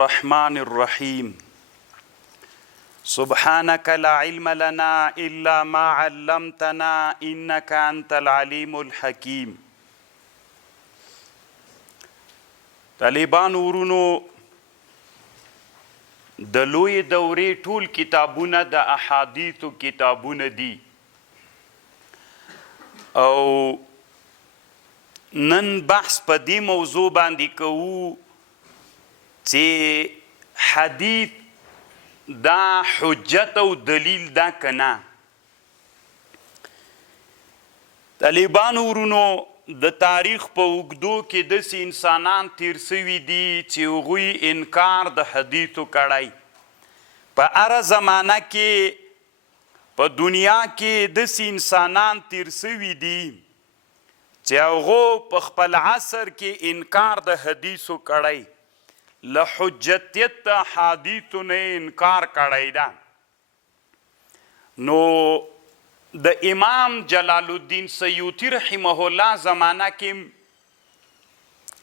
الرحمن الرحيم سبحانك لا علم لنا إلا ما علمتنا إنك أنت العليم الحكيم. طالبان ورونو د لوی دورې ټول کتابونه د احادیثو کتابونه دي او نن بحث په دې موضوع باندې کوو چې حدیث دا حجت او دلیل دا کنه. طالبان ورونو د تاریخ په اوږدو کې داسې انسانان تیر سوي دي چې هغوی انکار د حدیثو کړی. په هره زمانه کې په دنیا کې داسې انسانان تیر سوي دي چې هغو په خپل عصر کې انکار د حدیثو کړی، له حجتیت د احادیثو نه انکار کړی ده. نو د امام جلال الدین سیوطي رحمه الله زمانه کې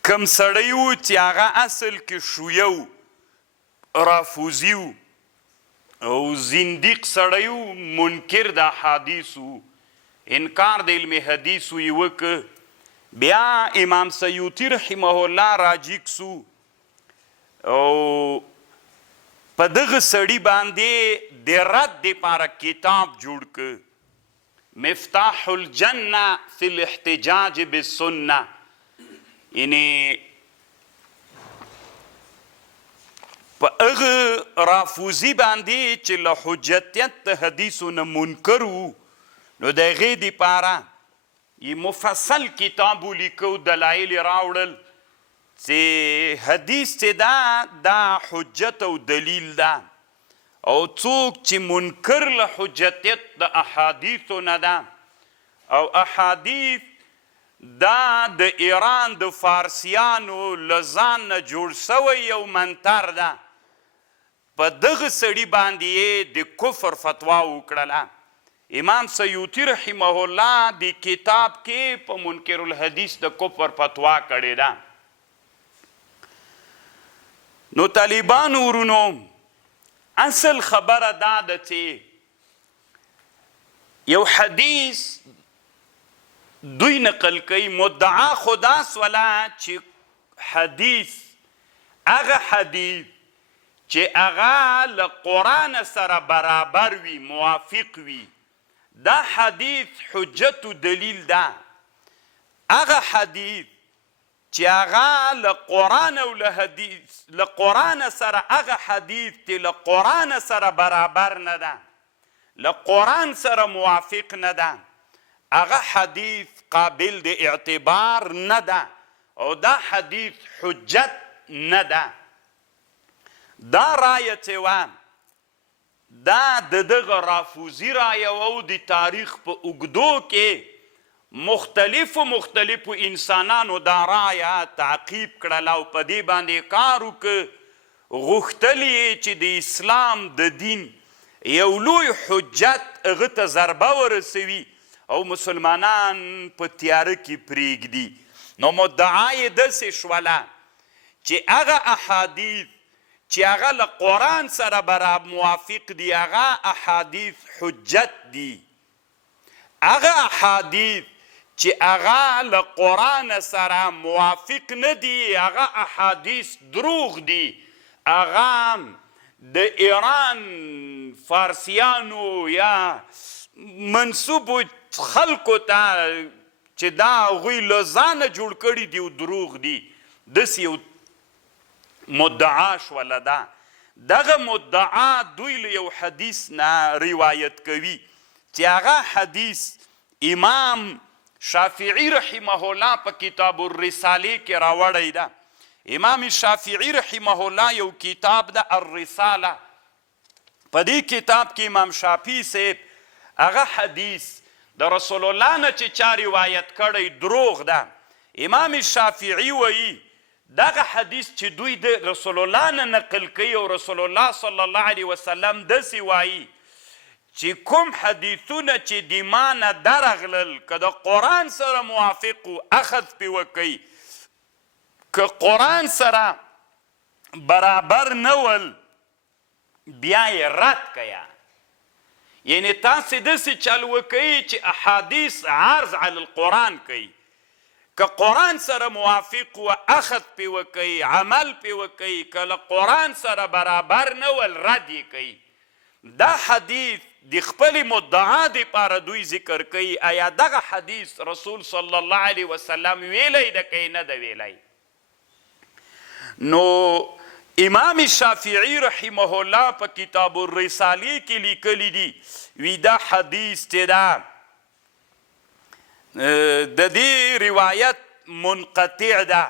کم سړی و چې هغه اصل کې شیعه و، رافوزي و او زندیق سړی و، منکر د احادیث و، انکار د علم حدیثو یې وکړ. بیا امام سیوطي رحمه الله راجیک سو او په دغه سړي باندې د رد دپاره کتاب جوړ که، مفتاح الجنه فی الاحتجاج بالسنه. یعنی په هغه رافوزي باندې چې له حجتیت د حدیثو نه منکر و، نو د هغې دپاره یې مفصل کتاب ولیکو، دلایل راوړل چې حدیث چې دا حجت او دلیل ده، او څوک چې منکر له حجتیت د احادیثو نه ده، او احادیث دا د ایران د فارسیانو له ځان نه جوړ سوی یو منتر ده، په دغه سړي باندې یې د کفر فتوا وکړله. امام سیوطي رحمه الله د کتاب کې په منکر الحدیث د کفر فتوا کړې ده. نو طالبان ورونو اصل خبره دا ده چې یو حدیث دوی نقل کوي، مدعا خدا سوله چې حدیث هغه حدیث چې هغه له قرآن سره برابر وي، موافق وي، دا حدیث حجت و دلیل ده. هغه حدیث چې هغه له قرآن او له قرآن سره، هغه حدیث چې له قرآن سره برابر نه ده، له قرآن سره موافق نه ده، هغه حدیث قابل د اعتبار نه ده او دا حدیث حجت نه ده. دا رایه چې وه دا د دغه رافوزي رایه او د تاریخ په اوږدو کې مختلفو انسانانو دا رایه تعقیب کړله او په دې باندې کار وکړه، غوښتل یې چې د اسلام د دین یو لوی حجت هغه ته ضربه ورسوي او مسلمانان په تیاره کې پرېږدي. نو مدعا یې داسې شوله چې هغه احادیث چې هغه له قرآن سره برابر موافق دي، هغه احادیث حجت دي. هغه احادیث چې هغه له قرآن سره موافق نه دي، هغه احادیث دروغ دي، هغه د ایران فارسیانو یا منسوبو خلکو ته چې دا هغوی له ځانه جوړ کړي دي او دروغ دي، داسې یو مدعا شوله ده. دغه مدعا دوی له یو حدیث نه روایت کوي چې هغه حدیث امام شافعي رحمه الله په کتاب الرساله کې راوړی ده. امام شافعي رحمه الله یو کتاب ده الرساله، په دې کتاب کې امام شافعي صاحب هغه حدیث د رسول الله نه چې چا روایت کړی دروغ ده. امام شافعي وایي دغه حدیث چې دوی د رسول الله نه نقل کوي او رسول الله صلی الله علیه وسلم داسې وایي چې کوم حدیثونه چې د ما نه درغلل که د قرآن سره موافق و اخذ پې وکوي، که قرآن سره برابر نه ول بیا یې رد کیا. یعنی تاسې داسې چل وکئ چې احادیث عرض علی القرآن کوي، که قرآن سره موافق و اخذ پې وکئ، عمل پې وکئ، که له قرآن سره برابر نه ول رد یې کوي. دا حدیث د خپلې مدعا دپاره دوی ذکر کوي. آیا دغه حدیث رسول صلی الله علیه وسلم ویلی ده که نه ده ویلی؟ نو امام شافعی رحمه الله په کتاب الرساله کې لیکلی دي، وی دا حدیث چې ده د دې روایت منقطع ده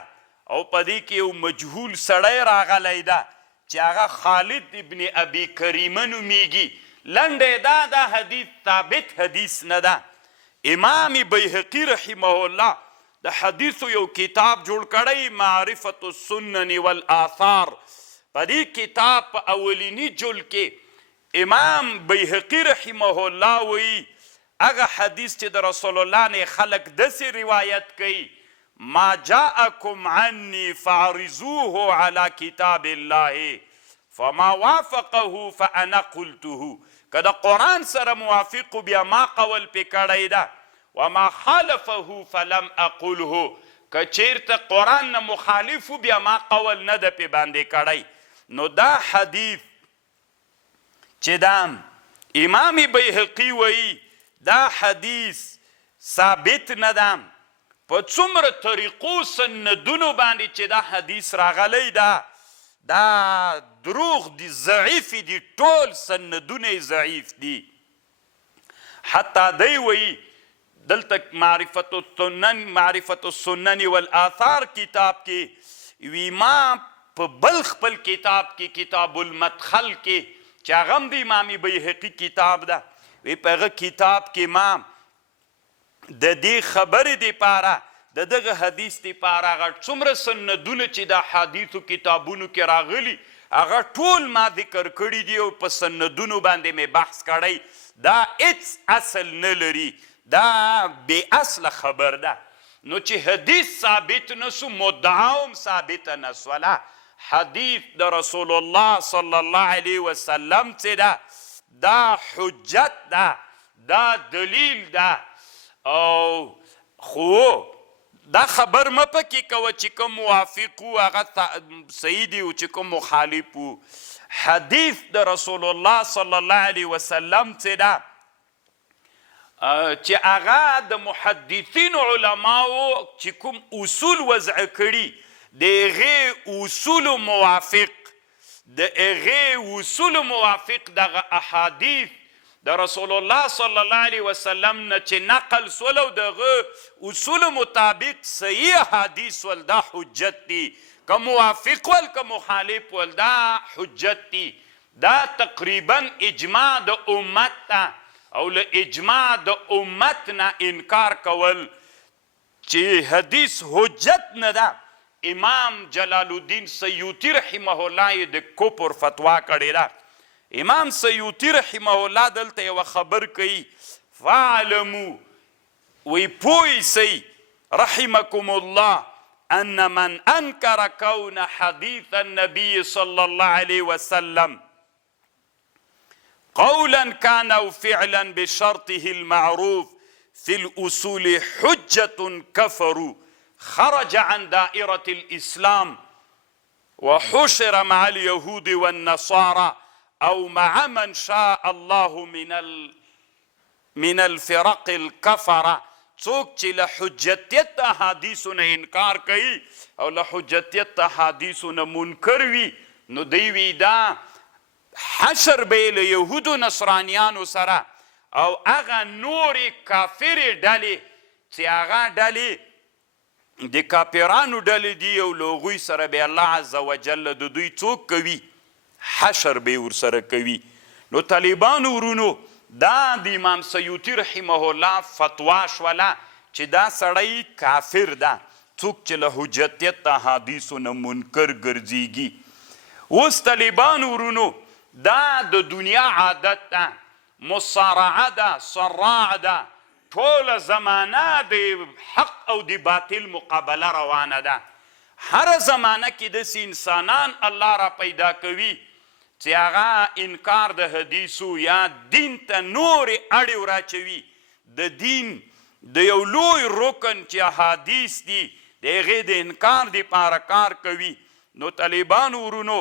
او په دې کې یو مجهول سړی راغلی ده چې هغه خالد ابن ابي کریمه نومیږي. لنډه دا حدیث ثابت حدیث نه ده. امام بیهقي رحمه الله د حدیثو یو کتاب جوړ کړی، معرفت السنن والآثار. په دې کتاب په اولینی جلد کې امام بیهقي رحمه الله وی هغه حدیث چې د رسول الله نه خلق داسې روایت کوي، ما جاءکم عنی فعرضوه علی کتاب الله فما وافقه فانا قلته. که د قرآن سره موافق بیا ما قول پې کړی ده، وما خالفه فلم اقله. که چیرته قرآن نه مخالف بیا ما قول نه ده پې باندې کړی. نو دا حدیث چې دا امام بیهقي وی دا حدیث ثابت نه ده. په څومره طریقو سندونو باندې چې دا حدیث راغلی ده دا دروغ دي، ضعیف دي، ټول سندونه ضعیف دي. حتی دی وی دلته معرفت السنن والآثار کتاب کې وی ما په بل خپل کتاب کې کتاب المدخل کې چې هغه هم د امام بیهقي کتاب ده، وی په هغه کتاب کې ما د دې خبرې دپاره د دغه حدیث دپاره هغه څومره سندونه چې د احادیثو کتابونو کې راغلي هغه ټول ما ذکر کړي دي او په سندونو باندې مې بحث کړی. دا هیڅ اصل نه لري، دا بې اصله خبر ده. نو چې حدیث ثابت نسو مدعا هم ثابته نسوله. حدیث د رسول الله صلی الله علیه وسلم چې ده دا حجت ده، دا دلیل ده. او خو دا خبر مه پکې کوه چې کوم موافق و هغه صحیح دي او چې کوم مخالف و. حدیث د رسول الله صلی الله علیه وسلم چې ده چې هغه د محدثینو علماو چې کوم اصول وضع کړي د هغې اصولو موافق دغه احادیث د رسول الله صلی الله علیه وسلم نه چې نقل سول او دغه اصول مطابق صحیح احادیث ول دا حجت دي، که موافق ول که مخالف ول دا حجت دي. دا تقریبا اجماع د امت ده او له اجماع د امت نه انکار کول چې حدیث حجت نه ده. امام جلال الدین سیوطی رحمه الله د کفر فتوا کړې ده. امام سیوطی رحمه الله دلته یوه خبر کوي، فاعلمو وی پوی سی رحمکم الله ان من انکر کون حدیث النبی صلی الله علیه وسلم قولا كان او فعلا بشرطه المعروف في الاصول حجة كفروا خرج عن دائرة الاسلام وحشر مع اليهود والنصارى او مع من شاء الله من الفرق الكفره. څوک چې له حجتیت احادیثو نه انکار کوي او له حجتیت احادیثو نه منکر وي نو دی وی دا حشر به له یهودو نصرانیانو سره او هغه نورې کافرې ډلې چې هغه ډلې د کافرانو ډلې دي او له هغوی سره به الله عز وجل د دوی څوک کوي حشر به ورسره کوي. نو طالبانو ورونو دا د امام سیوطی رحمه الله فتوا شوله چې دا سړی کافر ده څوک چې له حجتیت احادیثو نه منکر ګرځېږي. اوس طالبانو ورونو دا د دنیا عادت ده، مصارعه ده، صراع ده، ټوله زمانه د حق او د باطل مقابله روانه ده هر زمانه کې داسې انسانان الله را پیدا کوي چې هغه انکار د حدیثو یا دین ته نورې اړې وراچوي د دین د یو لوی رکن چې احادیث دي د هغې د انکار دپاره کار کوي. نو طالبانو ورونو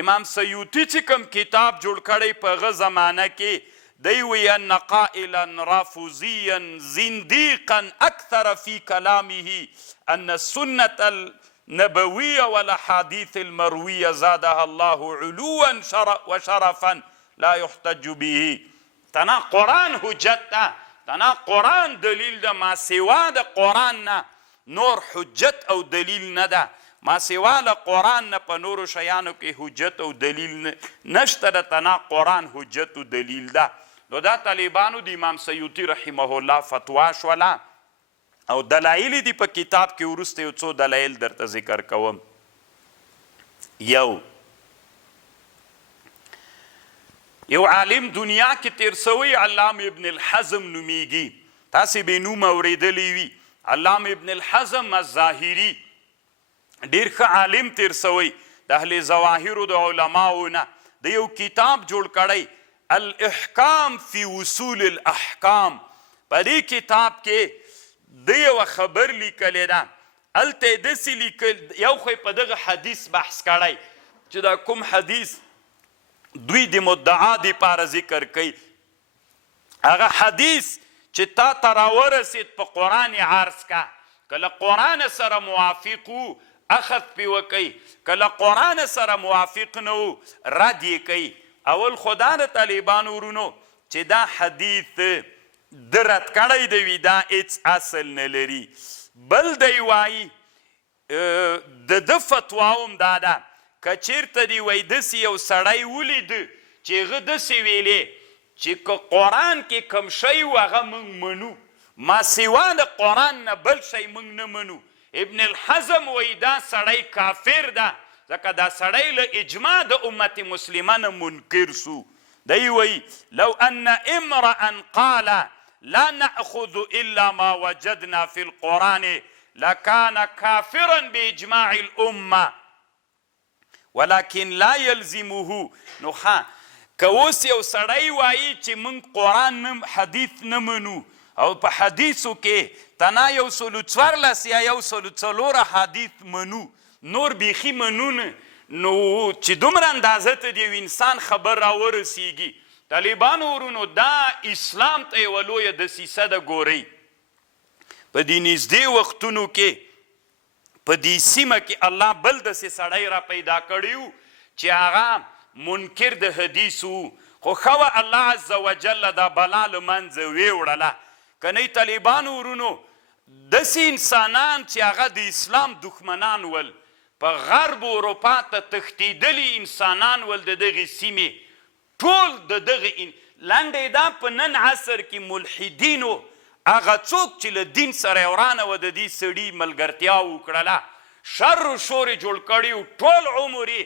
امام سیوطي چې کوم کتاب جوړ کړی په هغه زمانه کې دی وی ان قائلا رافضیا زنديقا اکثر فی کلامه ان السنة النبویة والاحادیث المرویة زادها الله علوا وشرفا لا يحتج به. تنا قرآن حجت ده، تنا قرآن دلیل ده، ما سوا د قرآن نه نور حجت او دلیل نه ده. ما سوا له قرآن نه په نورو شیانو کې حجت او دلیل نشته ده، تنا قرآن حجت او دلیل ده. نو دا طالبانو د امام سیوطي رحمه الله فتوا شوله او دلایل دي په کتاب کې وروسته یو څو دلایل درته ذکر کوم. یو عالم دنیا کې تیر سوی علامه ابن الحزم نومیږي، تاسې به نوم اورېدلی وي. علامه ابن الحزم الظاهري ډېر ښه عالم تیر سوی د اهل ظواهرو د علماو نه. د یو کتاب جوړ کړی الاحکام فی وصول الاحکام. په دې کتاب کې د یوه خبر لیکلی ده، هلته یې داسې لیکل، یو خو په دغه حدیث بحث کړی چې دا کوم حدیث دوی د مدعا دپاره ذکر کوي، هغه حدیث چې تا ته راورسید په قرآن عرض کا، کله قرآن سره موافق و اخذ پې وکئ، کله قرآن سره موافق نه و رد یې کوي. اول خدا د طالبانو ورونو چې دا حدیث د رد کړی دی وي دا هیڅ اصل نه لري. بل دی وایي د ده فتوا هم دا ده که چېرته دی وایي داسې یو سړی ولیده چې هغه داسې ویلې چې که قرآن کې کوم شی و هغه موږ منو، ما سوا د قرآن نه بل شی موږ نه منو. ابن الحزم وایي دا سړی کافر ده، ځکه دا سړی له اجماع د امت مسلمه نه منکر سو. دی وایي لو ان امرأ قال لا نأخذ الا ما وجدنا في القرآن لكان كافرا باجماع الامه ولكن لا يلزمه. نو ښه که اوس یو سړی وایي چې موږ قرآن نه حدیث نه منو او په حدیثو کې تنا 114 یا 104 حدیث منو، نور بیخي منو نه، نو چې دومره اندازه ته د یو انسان خبر راورسیږي. طالبانو ورونو دا اسلام ته یوه لویه دسیسه ده. ګورئ په دې نږدې وختونو کې په دې سیمه کې الله بل داسې سړی را پیدا کړی و چې هغه منکر د حدیث و، خو ښه وه الله عز وجل دا بلا له منځه ویوړله. که نه طالبانو ورونو داسې انسانان چې هغه د اسلام دښمنان ول، په غرب اروپا ته تښتېدلي انسانان ول د دغې سیمې، ټول د دغه لنډې دا په نن عصر کې ملحدینو هغه څوک چې له دین سره ورانه وه د دې سړي ملګرتیا وکړله، شر و شور یې جوړ کړي و، ټول عمر یې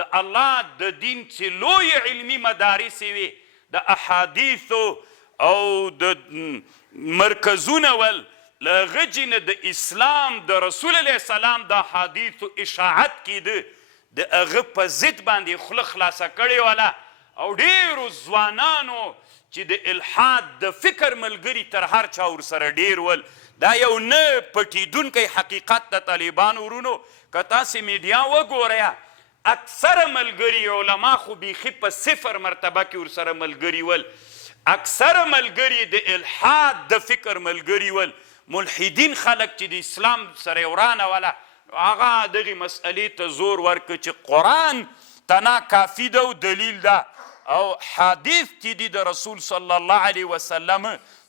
د الله د دین چې لویې علمي مدارس وې د احادیثو او د مرکزونه ول، له هغه جینه د اسلام د رسول علیه السلام د احادیثو اشاعت کېده، د هغه په ضد باندې خوله خلاصه کړې وله. او ډېرو ځوانانو چې د الحاد د فکر ملګري تر هر چا ورسره ډېر ول. دا یو نه پټېدونکی حقیقت د طالبانو ورونو. که تاسې میډیا وګورئ اکثره ملګري علما خو بیخي په صفر مرتبه کې ورسره ملګري ول، اکثره ملګري د الحاد د فکر ملګري ول. ملحدین خلک چې د اسلام سره ورانه وله هغه دغې مسئلې ته زور ورکړه چې قرآن تنا کافي ده او دلیل ده او حدیث چې دي د رسول صلی الله علیه وسلم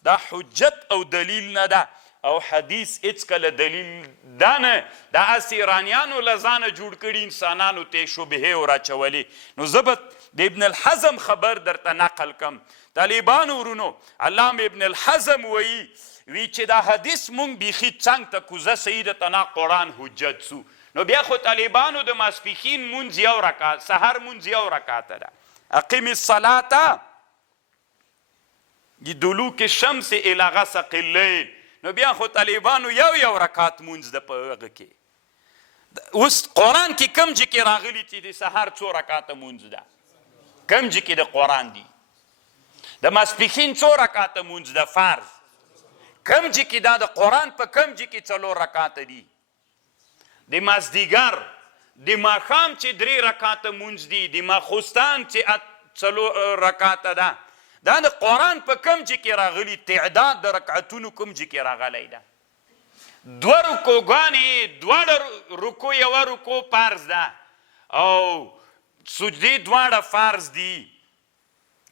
دا حجت او دلیل نه ده او حدیث هېڅکله دلیل ده نه. دا هسې ایرانیانو له ځانه جوړ کړي انسانانو ته شبهې وراچولې. نو زه به د ابن الحزم خبر درته نقل کم. طالبانو ورونو علامه ابن الحزم وایي چې دا حدیث مونږ بیخي څنګ ته کوزه صحیح ده تنا قرآن حجت سو. نو بیا خو طالبانو د ماسپښین مونځ یو رکعت، سحر مونځ یو رکعته ده، اقیم الصلاة دلوک الشمس الی غسق اللیل. نو بیا خو طالبانو یو رکعت مونځ ده په هغه کې. اوس قرآن کې کوم ځای کې راغلي چې د سهار 2 رکاته مونځ ده؟ کوم ځای کې د قرآن دي؟ د ماسپښین 2 رکاته مونځ ده فرض. کوم ځای کې دا د قرآن په کوم ځای کې 4 رکاته دي؟ د مازدیګر د ماښام چې 3 رکاته مونځ دي، د ماخوستان چې 4 رکاته ده، دا د قرآن په کوم ځای کې راغلي؟ تعداد د رکعتونو کوم ځای کې راغلی ده؟ 2 رکوګانې، 2 رکو، 1 رکو فرض ده او سجدې 2 فرض دي.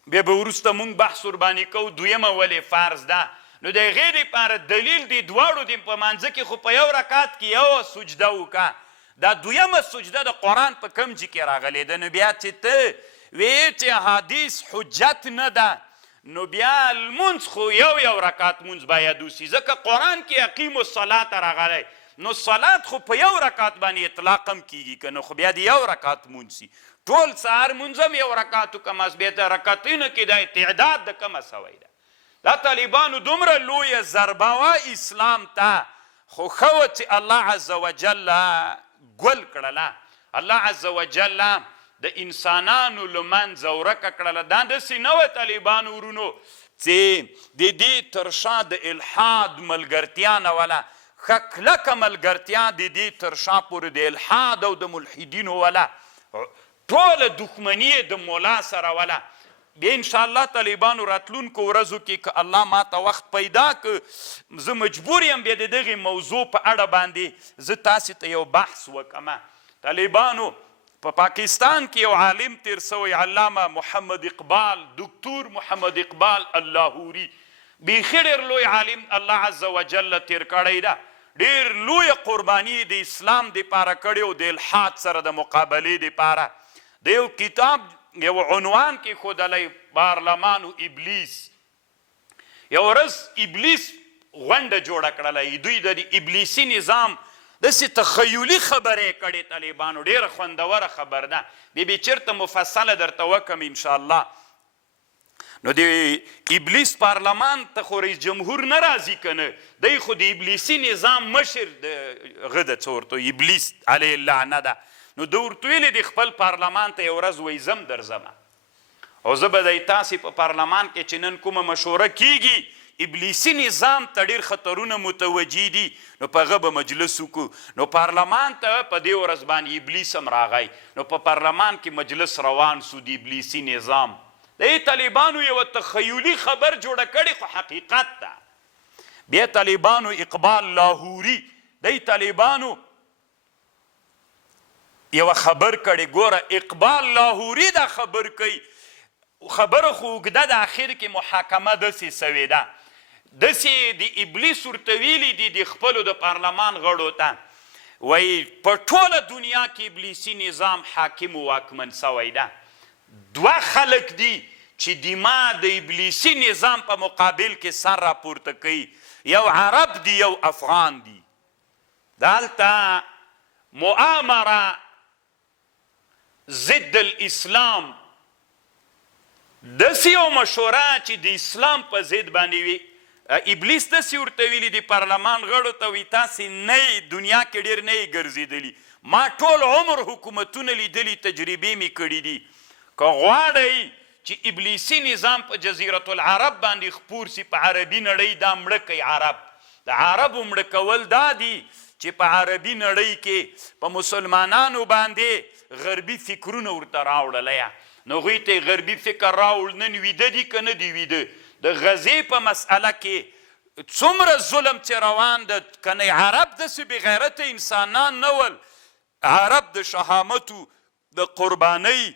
بیا به وروسته مونږ بحث ورباندې کوو دویمه ولې فرض ده. نو د هغې دپاره دلیل د 2 د په مانځه کې خو په 1 رکعت کې 1 سجده وکړه. دا دویمه سجده د قرآن په کوم ځای کې راغلی ده؟ نو بیا چې ته ویې چې حدیث حجت نه ده، نو بیا لمونځ خو 1 رکعت مونځ باید وسي، ځکه قرآن کې اقیموا الصلاة راغلی. نو صلات خو په 1 رکعت باندې اطلاق هم کیږي که نه، خو بیا د 1 رکعت مونځ سي. ټول سهار مونځ هم 1 رکعت وکړه، بیا د رکعتینو کې دا تعداد د کمه سوی ده. دا طالبانو دومره لویه ضربه وه اسلام ته، خو ښه وه چې الله عز وجل ګل کړله. الله عز وجل د انسانانو له منځه ورکه کړله. دا داسې نه وه طالبانو ورونو چې د دې تر شا د الحاد ملګرتیا نه وله، ښه کلکه ملګرتیا د دې تر شا پورې د الحاد او د ملحدینو وله، ټوله دښمني یې د مولا سره وله. بیا انشاءالله طالبانو راتلونکو ورځو کې که الله ما ته وخت پیدا که، زه مجبور یم بیا د دغې موضوع په اړه باندې زه تاسې ته یو بحث وکړم. طالبانو په پاکستان کې یو عالم تیر سوی، علامه محمد اقبال، دکتور محمد اقبال اللاهوري، بیخي ډېر لوی عالم الله عز وجل تیر کړی ده. ډېر لویه قرباني د اسلام دپاره کړې او د الحاد سره د مقابلې دپاره. د یو کتاب یو عنوان کې ښودلی، پارلمان ابلیس. یو ورځ ابلیس غونډه جوړه کړله، دوی د ابلیسي نظام داسې تخیلي خبرې کړې طالبانو، ډېره خوندوره خبر ده. بیا چېرته مفصله درته وکړم انشاءالله. نو د ابلیس پارلمان ته خو رئیس جمهور نه راځي که نه، دی خو د ابلیسي نظام مشر هغه ده څه ورته ابلیس علیه اللعنه ده. نو ده ورته ویلې د خپل پارلمان ته یو ورځ وایي زم درځمه او زه به دی تاسې په پارلمان کې چې نن کومه مشوره کیږي ابلیسي نظام ته ډېر خطرونه متوجه دي، نو په هغه به مجلس وکړو. نو پارلمان ته په دې ورځ باندې ابلیس هم راغی. نو په پارلمان کې مجلس روان سو د ابلیسي نظام. د طالبانو یوه تخیلي خبر جوړه کړې خو حقیقت ده. بیا طالبانو اقبال لاهوري، دی طالبانو یوه خبر کړې. ګوره اقبال لاهوري دا خبر کوي، خبره خو اوږده د اخر کې محاکمه داسې سوې ده، داسې د ابلیس ورته ویلي دي د خپلو د پارلمان غړو ته، وایي په ټوله دنیا کې ابلیسي نظام حاکم و واکمن سوی ده. 2 خلک دي چې د ما د ابلیسي نظام په مقابل کې سر راپورته کوي، یو عرب دي یو افغان دي. دلته مؤامره ضد الاسلام، داسې یو مشوره چې د اسلام په ضد باندې وي. ابلیس داسې ورته ویلي د پارلمان غړو ته، وایي تاسې نه یې دنیا کې ډېر نه یې ګرځېدلي، ما ټول عمر حکومتونه لیدلي، تجربې مې کړي دي. که غواړئ چې ابلیسي نظام په جزیرة العرب باندې خپور سي، په عربي نړۍ دا مړه کوي عرب. د عربو مړه کول دا دي چې په عربي نړۍ کې په مسلمانانو باندې غربي فکرونه ورته راوړلی. نو هغوی ته یې غربي فکر راوړ، نن ویده دي که نه دي ویده. د غزې په مسئله کې څومره ظلم چې روان ده، که نه عرب داسې بېغیرته انسانان نه ول، عرب د شهامتو، د قربانۍ،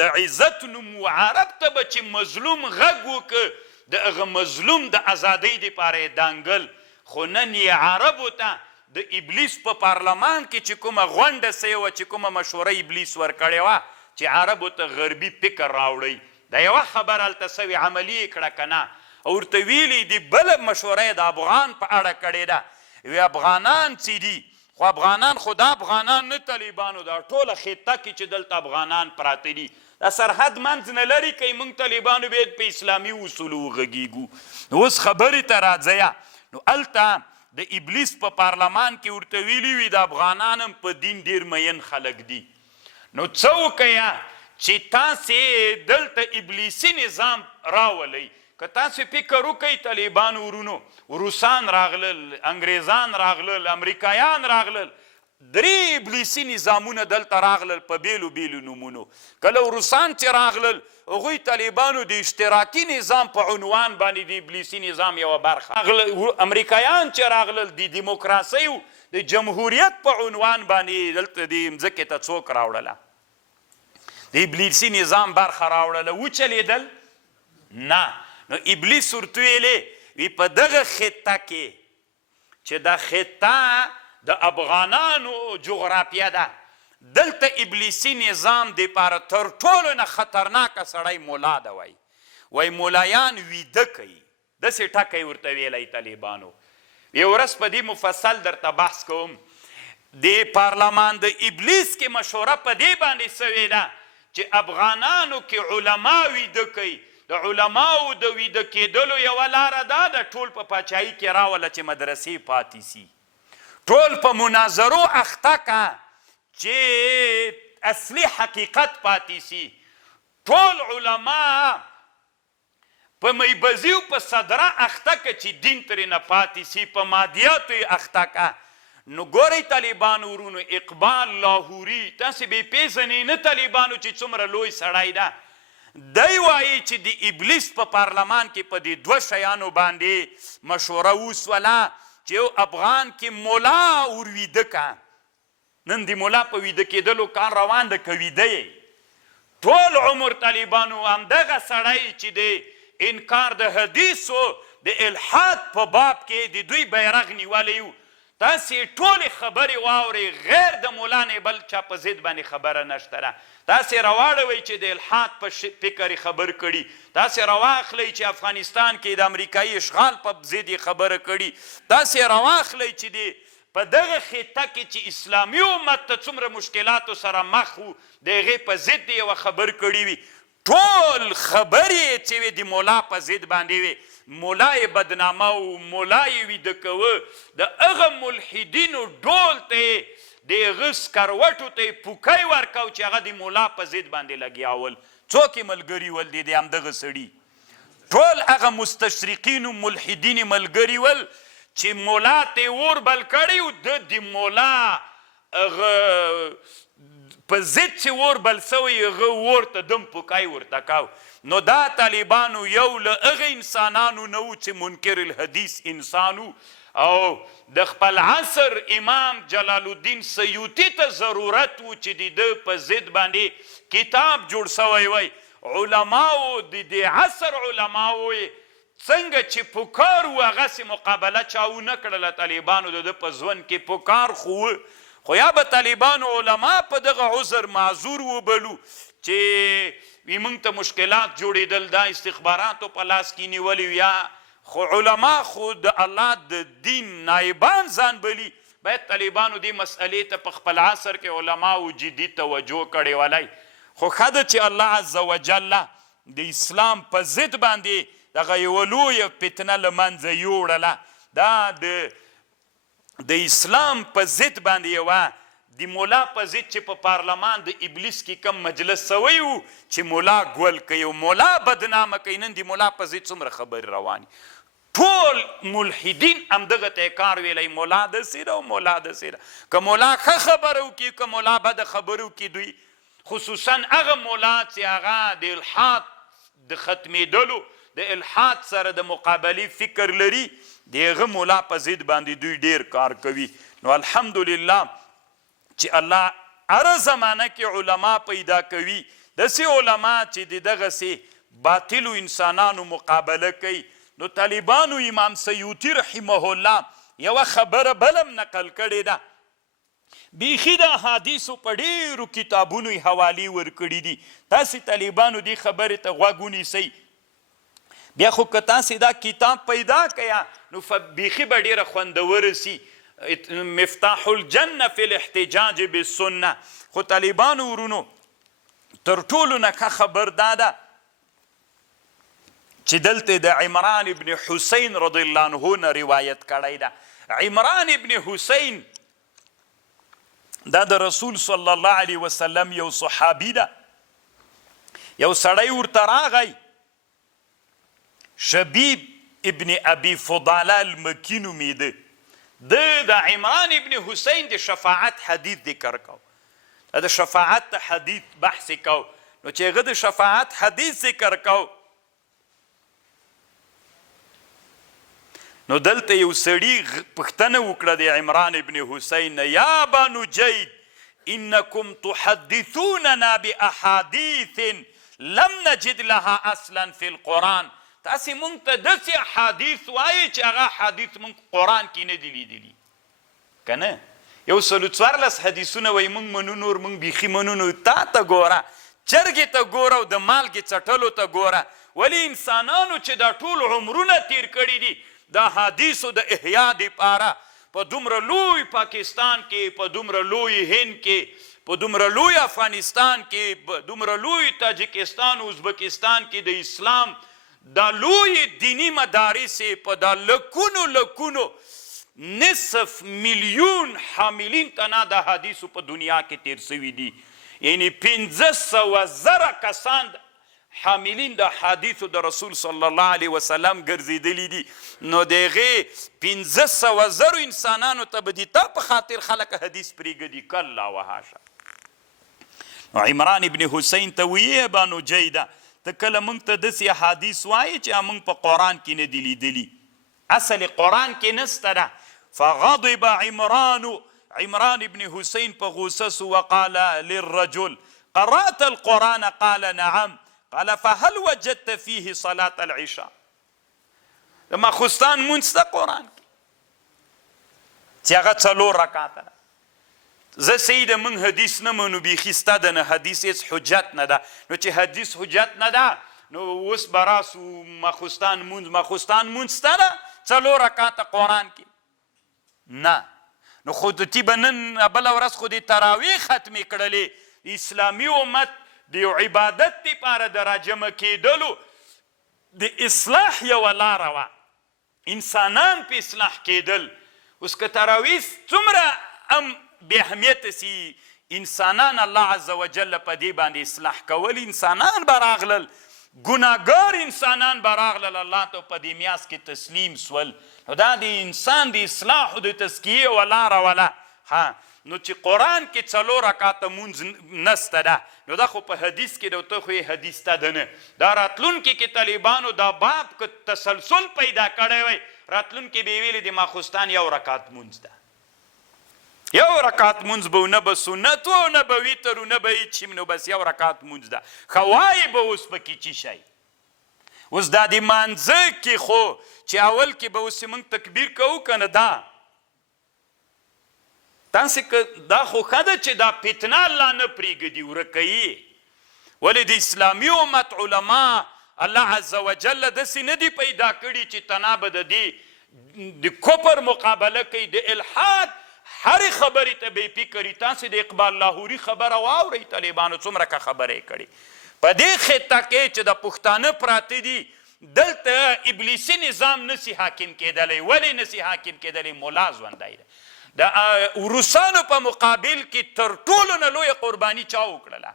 د عزت نوم و. عرب ته به چې مظلوم غږ وکړه، د هغه مظلوم د ازادۍ دپاره یې دانګل. خو نن یې عربو ته د ابلیس په پارلمان کې چې کومه غونډه سوې وه، چې کومه مشوره ابلیس ورکړې وه چې عربو ته غربي فکر راوړئ، دا یوه خبره هلته سوې عملي یې کړه که نه. او ورته ویلي د بله مشوره یې د افغان په اړه کړې ده. وی افغانان چې دي، خو افغانان خو دا افغانان نه طالبانو، دا ټوله خطه کې چې دلته افغانان پراته دي، دا سرحد منځ نه لري کوي. موږ طالبانو باید په اسلامي اصولو وغږیږو. نو اوس خبرې ته راځئ. نو هلته د ابلیس په پارلمان کې ورته ویلي وي د افغانان هم په دین ډېر مین خلک دي. نو څه وکیه چې تاسې دلته ابلیسي نظام راولئ. که تاسې فکر وکئ طالبان ورونو، روسان راغلل، انګریزان راغلل، امریکایان راغلل، 3 ابلیسي نظامونه دلته راغلل په بیلو بیلو نومونو. کله روسان چې راغلل هغوی طالبانو د اشتراکي نظام په عنوان باندې د ابلیسي نظام یوه برخه، امریکایان چې راغلل د دیموکراسۍ د جمهوریت په عنوان باندې دلته د مځکې ته څوک راوړله؟ د ابلیسي نظام برخه راوړله. وچلېدل؟ نه. نو ابلیس ورته ویلې وی په دغه خطه کې چې دا خطه د افغانانو جغرافیه ده، دلته ابلیسي نظام د پاره تر ټولو نه خطرناکه سړی مولا ده. وای مولایان ویده کوي. داسې ټکی ورته ویلی طالبانو. یو ورځ په دې مفصل درته بحث کوم. د پارلمان د ابلیس کې مشوره په دې باندې سوې ده چې افغانانو کې علما ویده کوي. د علماو د ویده کېدلو یوه لاره دا ده ټول په پاچاهي کې راوله چې مدرسې پاتې سي، ټول په مناظرو اخته که چې اصلي حقیقت پاتې سي، ټول علما په میبزي او په صدره اخته که چې دین ترې نه پاتې سي، په مادیاتو یې اخته که. نو ګورئ طالبانو ورونو، اقبال لاهوري، تاسې به یې پېژنئ نه طالبانو چې څومره لوی سړی ده. دی وایي چې د ابلیس په پارلمان کې په دې 2 شیانو باندې مشوره وسوله چې یو افغان کې مولا ورویده که. نن د مولا په ویده کېدلو کار روان ده، که ویده یې ټول عمر طالبانو همدغه سړی چې د انکار د حدیثو د الحاد په باب کې د دوی بیرغ نیولی و. تاسې ټولې خبرې واورئ، غیر د مولا نه بل چا په ضد باندې خبره نشته ده. تاسې راواړوئ چې د الحاد په فکر خبر کړي، تاسې راواخلئ چې افغانستان کې د امریکایي اشغال په ضد خبره کړي، تاسې راواخلئ چې په دغه خطه کې چې اسلامي امت ته څومره مشکلاتو سره مخ و د هغې په ضد یوه خبر کړي وي. ټول خبرې چې وې د مولا په ضد باندې وې. مولا یې بدنامه و، مولا یې ویده کوه، د هغه ملحدینو ډول ته یې د هغه سکروټو ته یې پوکی ورکو چې هغه د مولا په ضد باندې لګیاول. څوک یې ملګري ول؟ د همدغه سړي ټول هغه مستشرقین و ملحدین یې ملګري ول چې مولا ته یې اور بل کړی و، د مولا هغه په ضد چې اور بل سوی هغه اور ته دم پوکی ورته کو. نو دا طالبانو یو له هغه انسانانو نه و چې منکر الحدیث انسانو، او د خپل عصر امام جلال الدین سیوطي ته ضرورت و چې د ده په ضد باندې کتاب جوړ سوی وی. علماو د دې عصر علماو څنګه چې پکار و هغسې مقابله چا ونه کړله. طالبانو د ده په ژوند کې پکار خو خو یا به طالبانو علما په دغه عذر معذور وبلو چې وی موږ ته مشکلات جوړېدل، دا استخباراتو په لاس کې نیولي، یا خو علما خو د الله د دین نایبان ځان بلي. باید طالبانو دې مسئلې ته په خپل عصر کې علماو جدي توجه کړې ولی. خو ښه ده چې الله عز وجل د اسلام په ضد باندې دغه یوه لویه فتنه له منځه یوړله. دا د اسلام په ضد باندې یوه د مولا په ضد چې په پارلمان د ابلیس کې کم مجلس سوی و چې مولا ګول کوي او مولا بدنامه کوي. نن د مولا په ضد څومره خبرې روانې، ټول ملحدین همدغه ته یې کار ویلی، مولا داسې ده او مولا داسې ده. که مولا ښه خبره وکړي که مولا بده خبره وکړي، دوی خصوصا هغه مولا چې هغه د الحاد د ختمېدلو د الحاد سره د مقابلې فکر لري، د هغه مولا په ضد باندې دوی ډیر کار کوي. نو الحمدلله چې الله هره زمانه کې علما پیدا کوي، داسې علما چې د دغسې باطلو انسانانو مقابله کوي. نو طالبانو امام سیوطي رحمه الله یوه خبره بلم نقل کړې ده. بیخي د احادیثو په ډېرو کتابونو یې حوالې ورکړي دي. تاسې طالبانو دې خبرې ته غوږ ونیسئ. بیا خو که تاسې دا کتاب پیدا کیا نو بیخي به ډېره خوندوره سي. مفتاح الجنه فی الاحتجاج بالسنه. خو طالبانو ورونو تر ټولو نه ښه خبر دا ده چې دلته د عمران ابن حسین رضی الله عنه نه روایت کړی ده. عمران ابن حسین دا د رسول صلی الله علیه وسلم یو صحابي ده. یو سړی ورته راغی، شبیب ابن ابي فضاله المکی نومیده. د عمران ابن حسین د شفاعت حدیث ذکر کو، د شفاعت حدیث بحث کو. نو چې هغه د شفاعت حدیث ذکر کو، نو دلته یو سړي پوښتنه وکړه د عمران ابن حسین، یا بنو جید انکم تحدثوننا باحادیث لم نجد لها اصلا فی القرآن. تاسې مونږ ته داسې احادیث وایئ چې هغه احادیث مونږ قرآن کې نه دي لیدلي، که نه؟ یو سلو څوارلس حدیثونه وایي مونږ منو، نور مونږ بیخي منو. نو تا ته ګوره، چرګې ته ګوره او د مالګې څټلو ته ګوره. ولې انسانانو چې دا ټول عمرونه تیر کړي دي د احادیثو د احیا دپاره، په دومره لوی پاکستان کې، په دومره لوی هند کې، په دومره لوی افغانستان کې، په دومره لوی تاجکستان او ازبکستان کې د اسلام دا لوی دینی مدارس، په دا لکونو نصف میلیون حاملین تنا د احادیثو په دنیا کې تیر سوي دي. یعنی 500,000 کسان حاملین د احادیثو د رسول صلی الله علیه وسلم ګرځېدلي دي. نو د هغې 500,000 انسانانو ته به دي تا په خاطر خلک حدیث پرېږدي؟ کلا وحاشا. نو عمران ابن حسین ته ویې بانو جیده، ته کله موږ ته داسې احادیث وایې چې موږ په قرآن کې نه دي لیدلي، اصل قرآن کې نسته ده. فغضب عمران ابن حسین په غوسه سو، وقال للرجل قرأت القرآن؟ قال نعم. قال فهل وجدت فيه صلاة العشاء؟ د ماخوستان مونځ ته قرآن کې چې هغه 4 رکعاته ده. زه سید موږ حدیث نه منو، بیخي ستا د نه حدیث هېڅ حجت نه ده. نو چې حدیث حجت نه ده، نو اوس به راسو ماخوستان مونځ سته ده 4 رکعاته قرآن کې نه. نو خودتی به نن بله ورځ خو د تراویح ختمې کړلې. اسلامي امت د یو عبادت دپاره د راجمع کېدلو د اصلاح یوه لاره وه، انسانان په اصلاح کېدل. اوس که تراویح څومره بې اهمیته سي، انسانان الله عز وجل په دې باندې اصلاح کول، انسانان به راغلل، ګناهګار انسانان به راغلل الله ته په دې میاس کې تسلیم سول. نو دا د انسان د اصلاح او د تزکیې یوه لاره وله. نو چې قرآن کې 4 رکعاته مونځ نسته ده، نو دا خو په حدیث کې ده، ته خو یې حدیث ته ده نه. دا راتلونکي کې طالبانو دا باب که تسلسل پیدا کړی وی، راتلونکي به یې ویلي د ماخوستان 1 رکعت مونځ ده، 1 رکعت مونځ به نه به سنت و نه به ویتر و نه به هېڅ شي، نو بس 1 رکعت مونځ ده. ښه وایې به اوس پکې څه شی؟ اوس دا د مانځه کې خو چې اول کې به اوس موږ تکبیر کوو که نه، تاسې دا خو ښه ده چې دا فتنه الله نه پرېږدي، ورکوي. ولې د اسلامي امت علما الله عز وجل داسې نه دي پیدا کړي چې تنا به د دې د کفر مقابله کوي، د الحاد هرې خبرې ته بې فکري. تاسې د اقبال لاهوري خبره واورئ، طالبانو څومره که خبرې کړي په دې خطه کې چې د پښتانه پراته دي. دلته ابلیسي نظام نسی حاکم کېدلی. ولې نسی حاکم کېدلی؟ مولا ژوندی ده. د روسانو په مقابل کې تر ټولو نه لویه قرباني چا وکړله؟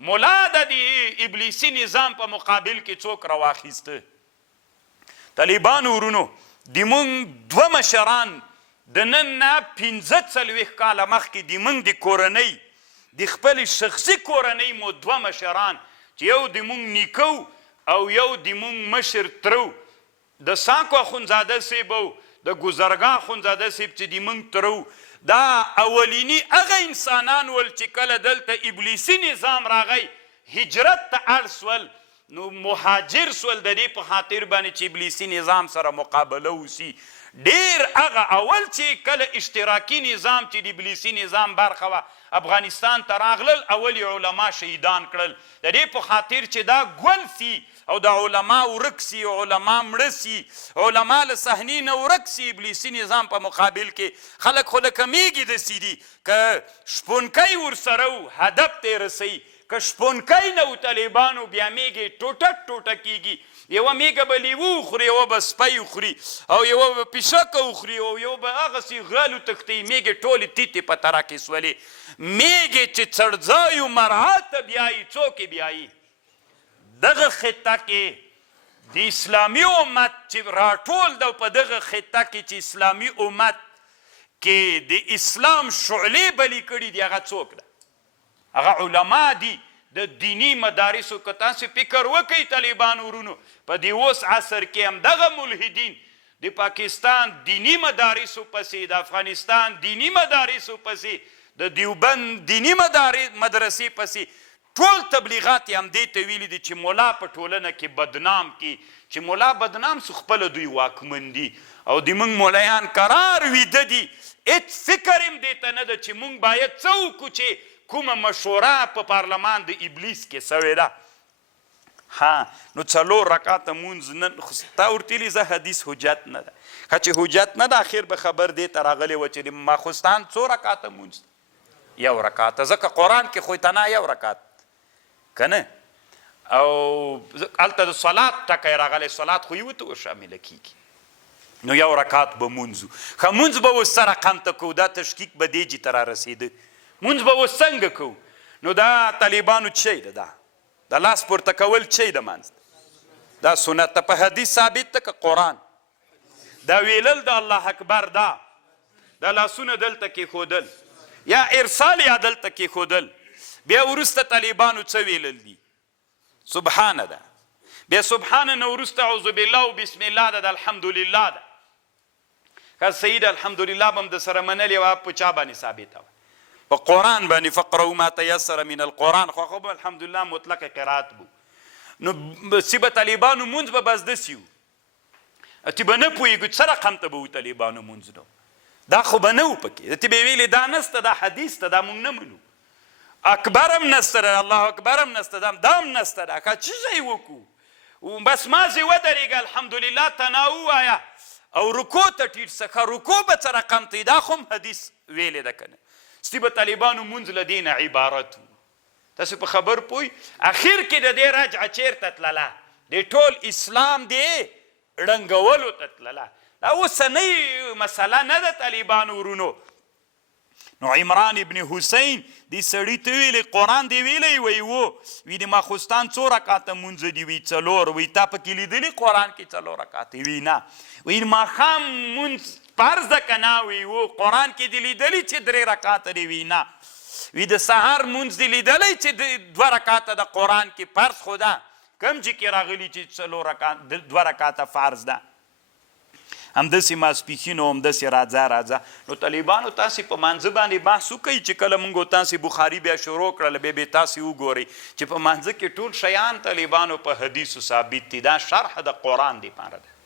مولا د دې ابلیسي نظام په مقابل کې څوک راواخیسته؟ طالبانو ورونو، د مونږ 2 مشران د نن نه 45 کاله مخکې د مونږ د کورنۍ، د خپلې شخصي کورنۍ مو 2 مشران چې یو د مونږ نیکه او یو د مونږ مشر ترو، د ساکو اخونزاده صیب او د ګذرګاه اخونزاده صیب چې د مونږ ترو، دا اولینی هغه انسانان ول چې کله دلته ابلیسي نظام راغی هجرت ته اړ سول، نو مهاجر سول د دې په خاطر باندې چې ابلیسي نظام سره مقابله وسي. ډیر هغه اول چې کله اشتراکي نظام چې د ابلیسي نظام برخه وه افغانستان ته راغلل، اول علما شهیدان کړل د دې په خاطر چې دا ګل سي او د علما ورک سي، علما مړه سي، علما له صحنې نه ورک سي. ابلیسي نظام په مقابل کې خلک خو له کمیږي داسې دي که شپونکی ورسره و هدف ته یې رسوي، که شپونکی نه و طالبانو بیا میږي ټوټه ټوټه کیږي یوه میږه به لیوه وخوري یوه به سپی وخوري او یوه به پیشکه وخوري او یوه به هغسې غل وتښتوي میږې ټولې تیتې په تره کې سولې میږې چې څړځایو مرعا ته بیایي څوک یې بیایي دغه خطه کې د اسلامي امت چې راټول ده په دغه خطه کې چې اسلامي امت کې د اسلام شعلې بلې کړي دي هغه څوک ده هغه علما دي د دینی مدارسو که تاسې فکر وکئ طالبانو ورونو په دې اوس عصر کې هم دغه ملحدین د پاکستان دینی مدارسو پسې د افغانستان دینی مدارسو پسې د دیوبند دینی مدرسې پسې ټول تبلیغات یې همدې ته ویلي دي چې ملا په ټولنه کې بدنام کی چې ملا بدنام سو خپله دوی واکمن دي او د موږ مولایان قرار ویده دي هېڅ فکر هم دې ته نه ده چې موږ باید څه وکړو چې کومه مشوره په پارلمان د ابلیس کې سوې ده نو 4 رکعاته مونځ نن خو تا ورتلي زه حدیث حجت نه ده که چې حجت نه ده اخر به خبر دې ته راغلی وه چې د ماخوستان 1 رکعاته مونځ 1 رکعاته ځکه قرآن کې خو تنها 1 رکعت که نه او هلته د صلات ټکی راغلی صلات خو یوه ته ورشامله کېږي نو 1 رکعت به مونځو ښه مونځ به اوس څه رقم ته کوو دا تشکیک به دې جې ته رارسېده مونځ به اوس څنګه کوو نو دا طالبانو چی ده دا د لاس پورته کول چی ده منځ دا سنت ته په حدیث ثابت ده که قرآن دا ویلل د الله اکبر دا دا لاسونه دلته کېښودل یا ارسال یا دلته کېښودل بیا وروسته طالبانو څه ویلل دي سبحانه ده بیا سبحانه نه وروسته اعوذ بالله و بسم الله ده د الحمدلله ده که صحیح ده الحمدلله به هم د سره منلې وه په چا باندې ثابته وه په قرآن باندې فقرو ما تیسر من القرآن خو به الحمدلله مطلق قرات بو نو سی به طالبانو مونځ به بس داسې و تی به نه پوهېږو څه رقم ته به و طالبانو مونځ نو دا خو به نه و پکې تی به ویلې دا نسته دا حدیث ته دا مونږ نه منو اکبر هم نسته ده الله اکبر هم نسته ده دا هم نسته ده که څه شی وکړو بس مازې ودرېږه الحمدلله تنا ووایه او رکوع ته ټیټ شه ښه رکوع به څه رقم ته دا خو هم حدیث ویلې ده که نه ستی به طالبانو مونځ له دې نه عبارت و تاسو په خبر پوی اخر کې د دې رجعه چیرته تلله د ټول اسلام دې ړنګولو ته تلله دا اوسنۍ مسله نه ده طالبانو ورونو نو عمران ابن حسین دې سړي ته ویلې قرآن دې ویلی وی وی د ماخوستان 4 رکعاته مونځ دي وی 4 وی تا پکې لیدلي قرآن کې 4 رکعاتې وی نه وی ماښام مونځ فرض ده که نه وی قرآن کې دې لیدلي چې 3 رکعاته دی وی نه وی د سهار مونځ دې لیدلی چې 2 رکعاته د قرآن کې فرض خو ده کوم چې کې راغلي چې 2 رکعاته فرض ده همداسې ماسپښین او همداسې راځه نو طالبانو تاسې په مانځه باندې بحث وکئ چې کله موږ تاسې بخاري بیا شروع کړله بیا تاسې وګورئ چې په مانځه کې ټول شیان طالبانو په حدیثو ثابت دي دا شرح د قرآن دپاره ده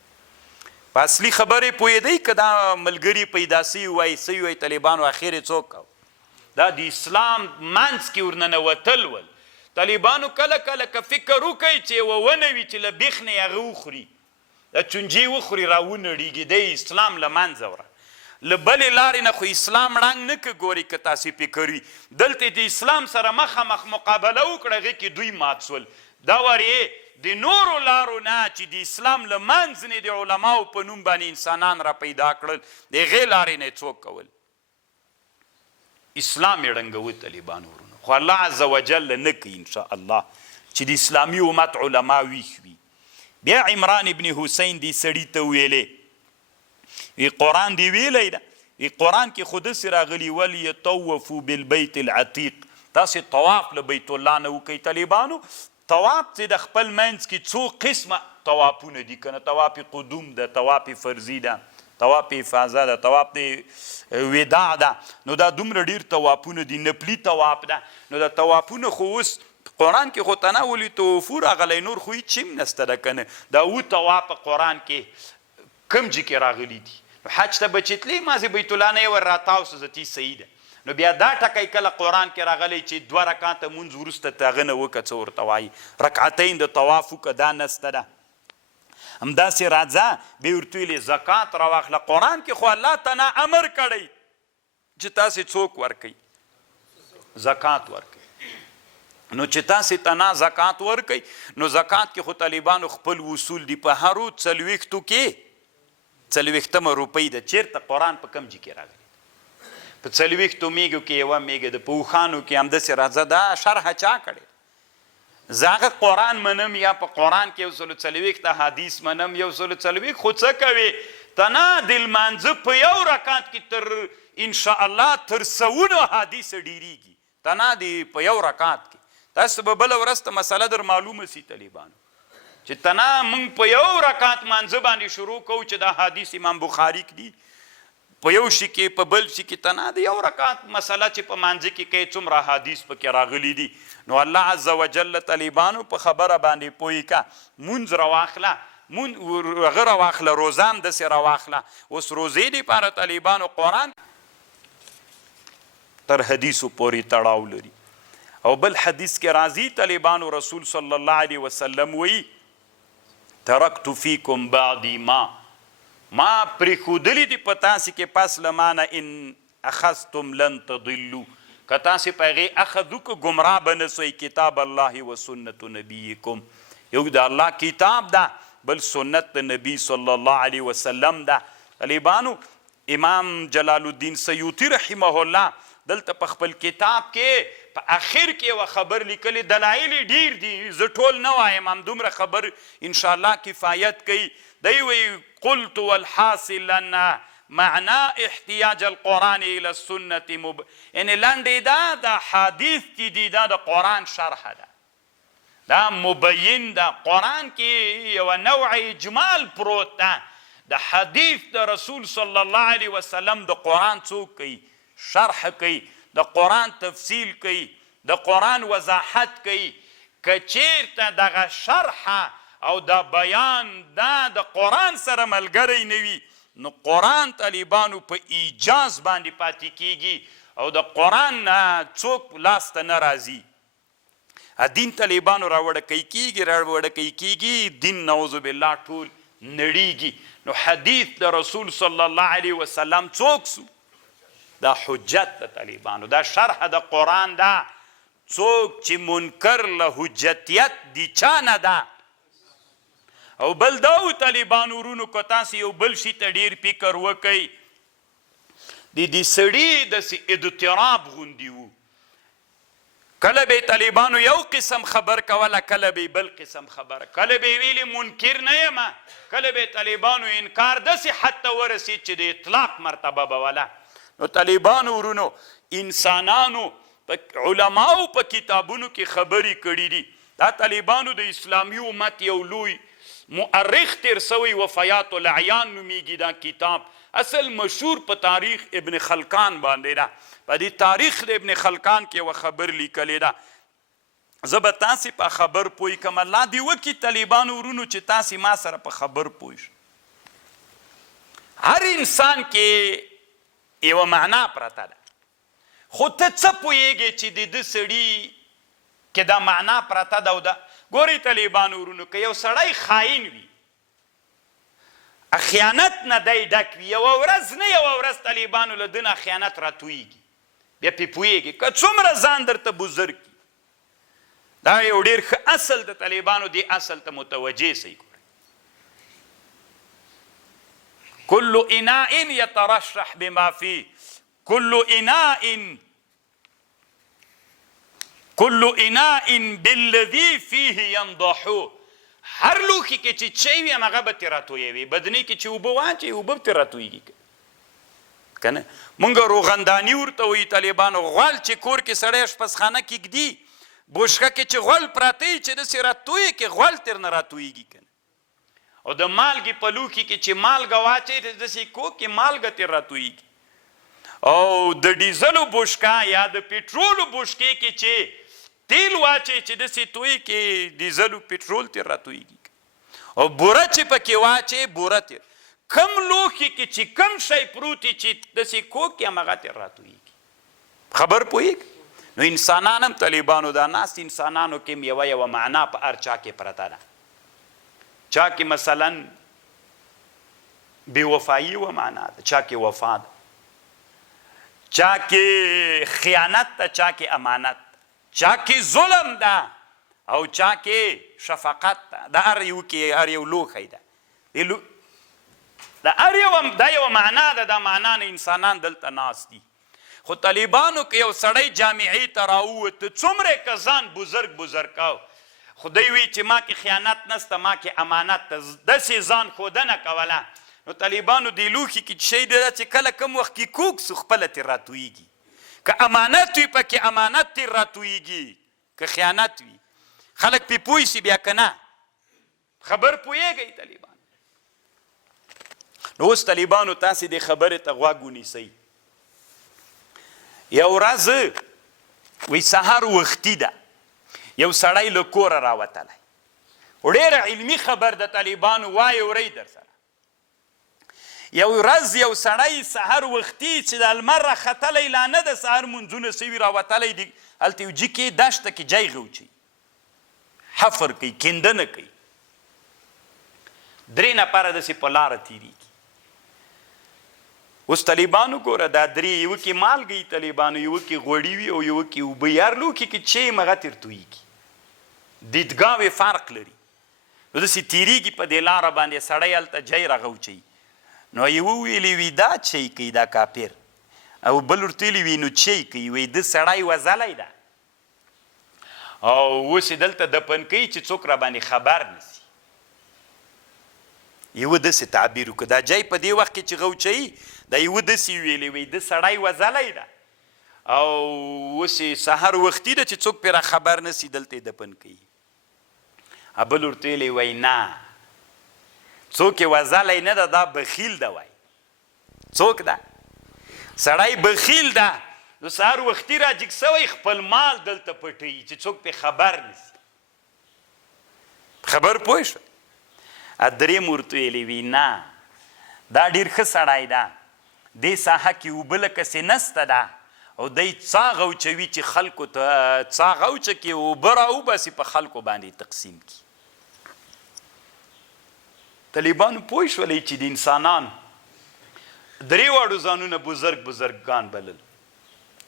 په اصلي خبرې پوهېدئ که دا ملګري پیدا سوي وای سوي وای طالبانو اخر یې څوک دا د اسلام منځ کې ورننوتل ول طالبانو کله کله که فکر وکئ چې یوه ونه وي چې له بیخ نه یې هغه وخوري د چونجې وخوري راونړېږي دی اسلام له منځه وړه له بلې لارې نه خو اسلام ړنګ نه که ګوري که تاسې فکر وي دلته د اسلام سره مخامخ مقابله وکړه هغې کې دوی مات سول دا وارې د نورو لارو نه چې د اسلام له منځ نه د علماو په نوم باندې انسانان را پیدا کړل د هغې لارې نه یې څوک کول اسلام یې ړنګوه طالبانو ورونو خو الله عز وجل نه کوي انشاءالله چې د اسلامي امت علما ویښ وي بیا عمران ابن حسین دی سړي ته ویلې وی قرآن دی ویلی ده وی قرآن کې خو داسې راغلي ولیطوفو بالبیت العتیق تاسې طواف له بیت الله نه وکئ طالبانو طواف چې د خپل منځ کې څو قسمه طوافونه دي که نه طواف قدوم ده طواف فرضي ده طواف افاظه ده طواف د وداع ده نو دا دومره ډېر طوافونه دي نفلي طواف ده نو دا طوافونه خو اوس قرآن کې خو تناولی طوفو راغلی نور خو هېڅ هم نسته ده که نه دا اوه طواف په قرآن کې کوم ځای کې راغلي دي نو حج ته به چې تلې مازې بیت الله نه یې ور راتاو سه زتي صحیح ده نو بیا دا ټکی کله قرآن کې راغلی چې 2 رکعاته مونځ وروسته ته هغه نه وکړه څه ورته وایي رکعتین د طواف وکړه دا نسته ده همداسې راځه بیا ورته ویلې زکات راواخله قرآن کې خو الله تعالی امر کړی چې تاسې څوک ورکوئ زکات ورکوئ نو چې تاسې ته نه زکات ورکوئ نو زکات کې خو طالبانو خپل اصول دي په هرو 40 کې 40 روپۍ ده. چېرته قرآن په کم کې راغلی؟ په 40 میږو کې یوه میږه ده، په اوښانو کې همداسې راځه. دا شرحه چا کړې؟ زه هغه قرآن منم یا په قرآن کې 140 احادیث منم 140. خو څه کوې ته نه د لمانځه په یو رکعت کې تر انشاءالله تر 100 احادیث ډېرېږي. ته نه د په یو رکعت کې تاسو به بله ورځ ته مسله در معلومه سي طالبانو چې ته نه موږ په یو رکعت مانځه باندې شروع کوو چې دا حدیث امام بخاري کې دي، په یو شي کې په بل شي کې ته نه د یو رکعت مسله چې په مانځه کې کوي څومره حدیث پکې راغلي دي. نو الله عز وجل طالبانو په خبره باندې پوهی کا. مونځ راواخله، هغه راواخله، روزه هم داسې راواخله. اوس روزې دپاره طالبانو قرآن تر حدیثو پورې تړاو لري. او بل حدیث کې راځي طالبانو رسول صلی الله علیه وسلم وی ترکت فیکم بعدی ما پرېښودلي دي په تاسې کې پس له مانه ان اخذتم لن تضلوا که تاسې په هغې اخذ وکړو ګمراه به نه سئ. کتاب الله و سنت نبیکم، یو د الله کتاب ده، بل سنت د نبی صلی الله علیه وسلم ده. طالبانو امام جلال الدین سیوطي رحمه الله دلته په خپل کتاب کې په اخر کې یوه خبر لیکلی، دلایل ډیر دي، زه ټول نه وایم، همدومره خبر انشاءالله کفایت کوي. دی وی قلت والحاصل ان معنا احتیاج القرآن الى السنة یعنی لنډې دا د حدیث چې دي دا د قرآن شرحه ده، دا مبین ده. قرآن کې یوه نوع اجمال پروت ده. د حدیث د رسول صلی الله علیه وسلم د قرآن څوک کوي؟ شرح کوي، د قرآن تفصیل کوي، د قرآن وضاحت کوي. که چیرته دغه شرحه او دا بیان دا د قرآن سره ملګری نه وي نو قرآن طالبانو په ایجاز باندې پاتې کیږي او د قرآن نه څوک لاسته نه راځي. دین طالبانو راوړکی کیږي، دین نعوذ بالله ټول نړیږي. نو حدیث د رسول صلی الله علیه وسلم څوک سو؟ دا حجت د طالبانو، دا شرح د قرآن ده. څوک چې منکر له حجتیت دی چا نه ده. او بل دا و طالبانو ورونو که تاسې یو بل شي ته ډېر فکر وکئ، د دې سړي داسې اضطراب غوندې و. کله به طالبانو یو قسم خبر کوله، کله به بل قسم خبره، کله به ویلې منکر نه یم، کله به طالبانو انکار داسې حد ته ورسید چې د اطلاق مرتبه به وله. نو طالبانو ورونو انسانانو علماو په کتابونو کې خبرې کړي دي. دا طالبانو د اسلامي امت یو لوی مؤرخ تیر سوی وفیات العیان نومیږي دا کتاب، اصل مشهور په تاریخ ابن خلکان باندې ده. په دې تاریخ د ابن خلکان کې یوه خبر لیکلې ده. زه به تاسې په خبر پوی کړم. الله دې وکړي طالبانو ورونو چې تاسې ما سره په خبر پوی شئ. هر انسان کې یوه معنا پرته ده، خو ته څه پوهیږې چې د ده سړي کې دا معنا پرته ده. او ده ګورئ طالبانو ورونو که یو سړی خاین وي، خیانت نه دی ډک وي، یوه ورځ نه یوه ورځ طالبانو له ده نه خیانت راتویږي، بیا پې پوهیږي که څومره ځان درته بزرګ کي. دا یو ډېر ښه اصل د طالبانو دې اصل ته متوجه سئ. كل اناء يترشح بما فيه كل اناء بالذي فيه ينضح. هر لوښي کې چې چای وي همغه به ترې راتویوي، بدنۍ کې چې اوبه واچوي اوبه به ترې راتویږي که نه. مونږ روغنداني ورته وایي طالبانو. غول چې کور کې سړی اشپزخانه کې ږدي، بوشکه کې چې غول پراته وي چې داسې راتویې کې غول ترې نه راتویږي که نه. او د مالګې په لوښي کې چې مالګه واچوي داسې کوک کې مالګه ترې راتویږي. او د ډیزلو بوشکه یا د پټرولو بوشکې کې چې تیل واچوي چې داسې توی کې ډیزلو پټرول ترې راتویږي. او بوره چې پکې واچوي بوره ترې، کم لوښي کې چې کم شی پروت وي چې داسې کوک کې همغه ترې راتویږي. خبر پوهېږي؟ نو انسانان هم طالبانو دا ناست انسانانو کې هم یوه معنا په هر چا کې پرته ده. چا کې مثلا بېوفایي یوه معنا ده، چا کې وفا ده، چا کې خیانت ده، چا کې امانت. چا کې ظلم ده او چا کې شفقت ده. د هر یو کې هر یو لوښی ده. دا یوه معنا ده. دا معنا نه انسانان دلته ناست دي. خو طالبانو کې یو سړی جامعې ته راووته، څومره که ځان بزرګ کاو، خدای وی چې ما کې خیانت نسته، ما کې امانت ته داسې ځان ښودنه کوله. نو طالبانو دې لوښي کې شی دی چې کله کوم وخت کې کوږ سو خپله ترې راتویږي. که امانت وي پکې امانت ترې راتویږي، که خیانت وي خلک پې پوه سي بیا که نه. خبر پوهېږئ طالبان. نو اوس طالبانو تاسې دې خبرې ته غوږ ونیسئ. یو ورځ وی سهار وختي ده، یو سړی له کوره راوتلی، ډېره علمي خبر د طالبانو وایي ورئ در سره. یو ورځ یو سړی سهار وختي چې د لمر راختلی لا نه د سهار منځونه سوي راوتلی دي، هلته یو جي کې دشته کې جای غوچي، حفر کوي، کیندنه کوي. 3 نفره داسې په لاره تېرېږي. اوس طالبانو ګوره دا 3، یوه کې مالګې طالبانو، یوه کې غوړي وي او یوه کې اوبه، یار لوښي کې چې مغه ترې تویږي، دیدګاوې فرق لري. نو داسې تېرېږي په دې لاره باندې، سړی هلته جای راغوچوي. نو یوه ویلې وي دا چی کوي دا کافر، او بل ورته ویلې وي نو چی کوي، وایي ده سړی وځلی ده او اوس یې دلته دفن کوي چې څوک راباندې خبر نسي. یوه داسې تعبیر وکړه، دا جای په دې وخت کې چې غوچوي دا یوه داسې ویلې وایي ده سړی وځلی ده او اوس یې سهار وختي ده چې څوک پرې خبر نسي، دلته یې دفن کوي. بل ورته ویلې وایي نه، څوک یې وځلی نه ده، دا بخیل ده. وایي څوک ده؟ سړی بخیل ده. نو سهار وختي راجګ سوی خپل مال دلته پټوي چې څوک پې خبر نسي. خبر پوه شو؟ درېم ورته ویلې وي نه، دا ډېر ښه سړی ده، دې ساحه کې اوبه لکسې نسته ده او دی څاغ اوچوي چې خلکو ته څاغ اوچه کې اوبه راوباسي په خلکو باندې تقسیم کړي. طالبانو پوه شولی چې د انسانان 3 واړو ځانونه بزرګان بلل،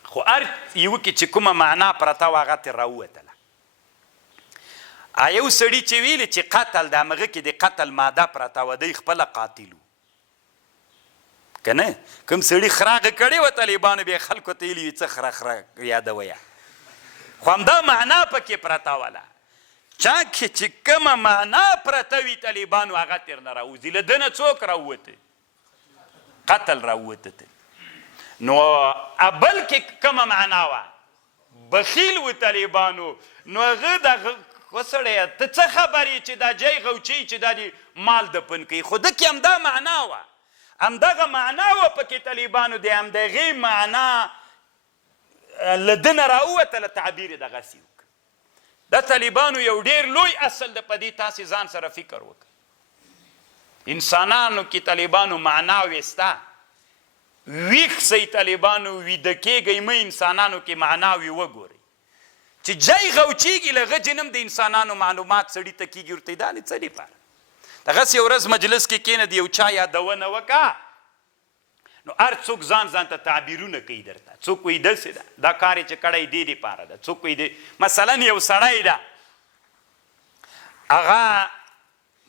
خو هر یوه کې چې کومه معنا پرته وه هغه ترې راووتله. یو سړي چې ویلې چې قتل د همغه کې د قتل ماده پرته وه، دی خپله قاتل و که نه. کوم سړي خراغه کړې وه طالبانو بیا خلکو ته ویلي وي څه خره یادویه، خو همدا معنا پکې پرته وله. چا کې چې کومه معنا پرته وي طالبانو هغه ترې نه راوځي. له ده نه څوک راووته؟ قتل راووته. نو بل کې کومه معنا وه؟ بخیل و طالبانو. نو هغه دغه وسړیه ته څه خبرې چې دا جای غوچي چې دا د مال دفن کوي، خو ده کې همدا معنا وه، همدغه معنا وه پکې طالبانو د همدغې معنا له ده نه راووتله، تعبیر یې دغسې وکړه. دا طالبانو یو ډېر لوی اصل ده، په دې تاسې ځان سره فکر وکړه. انسانانو کې طالبانو معنا ویسته، ویښ سئ طالبانو، ویده کېږئ مه، انسانانو کې معناوې وګورئ چې جای غوچېږي له هغه جنم د انسانانو معلومات سړي ته کېږي. ورته دا د څه دپاره؟ دغسې یو ورځ مجلس کې کښېنه، د یو چا یادونه وکړه، نو هر څوک ځان ته تعبیرونه کوي درته. څوک وایي داسې ده، دا کار یې چې کړی دې دپاره ده، څوک وایي مثلا یو سړی ده، هغه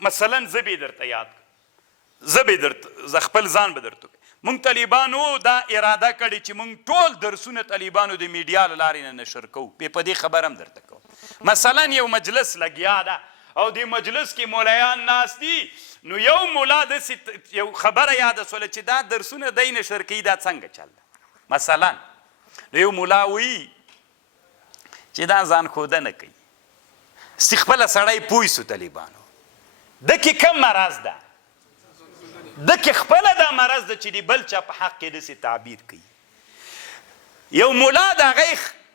مثلا زه به یې درته یاد کړم، زه خپل ځان به درته مونږ طالبانو دا اراده کړې چې مونږ ټول درسونه طالبانو د میډیا له لارې نه نشر کوو. په دې خبر هم درته کوم. مثلا یو مجلس لګیا ده او د مجلس کې مولایان ناست دي، نو یو مولا داسې یو خبره یاده سوله چې دا درسونه دی نشر کوي، دا څنګه چل ده؟ مثلا نو یو مولا وایي چې دا ځان ښودنه کوي، خپله سړی پوه سو طالبانو ده کې کم مرض ده، ده کې خپله دا مرض ده چې د بل چا په حق کې داسې تعبیر کوي. یو مولا د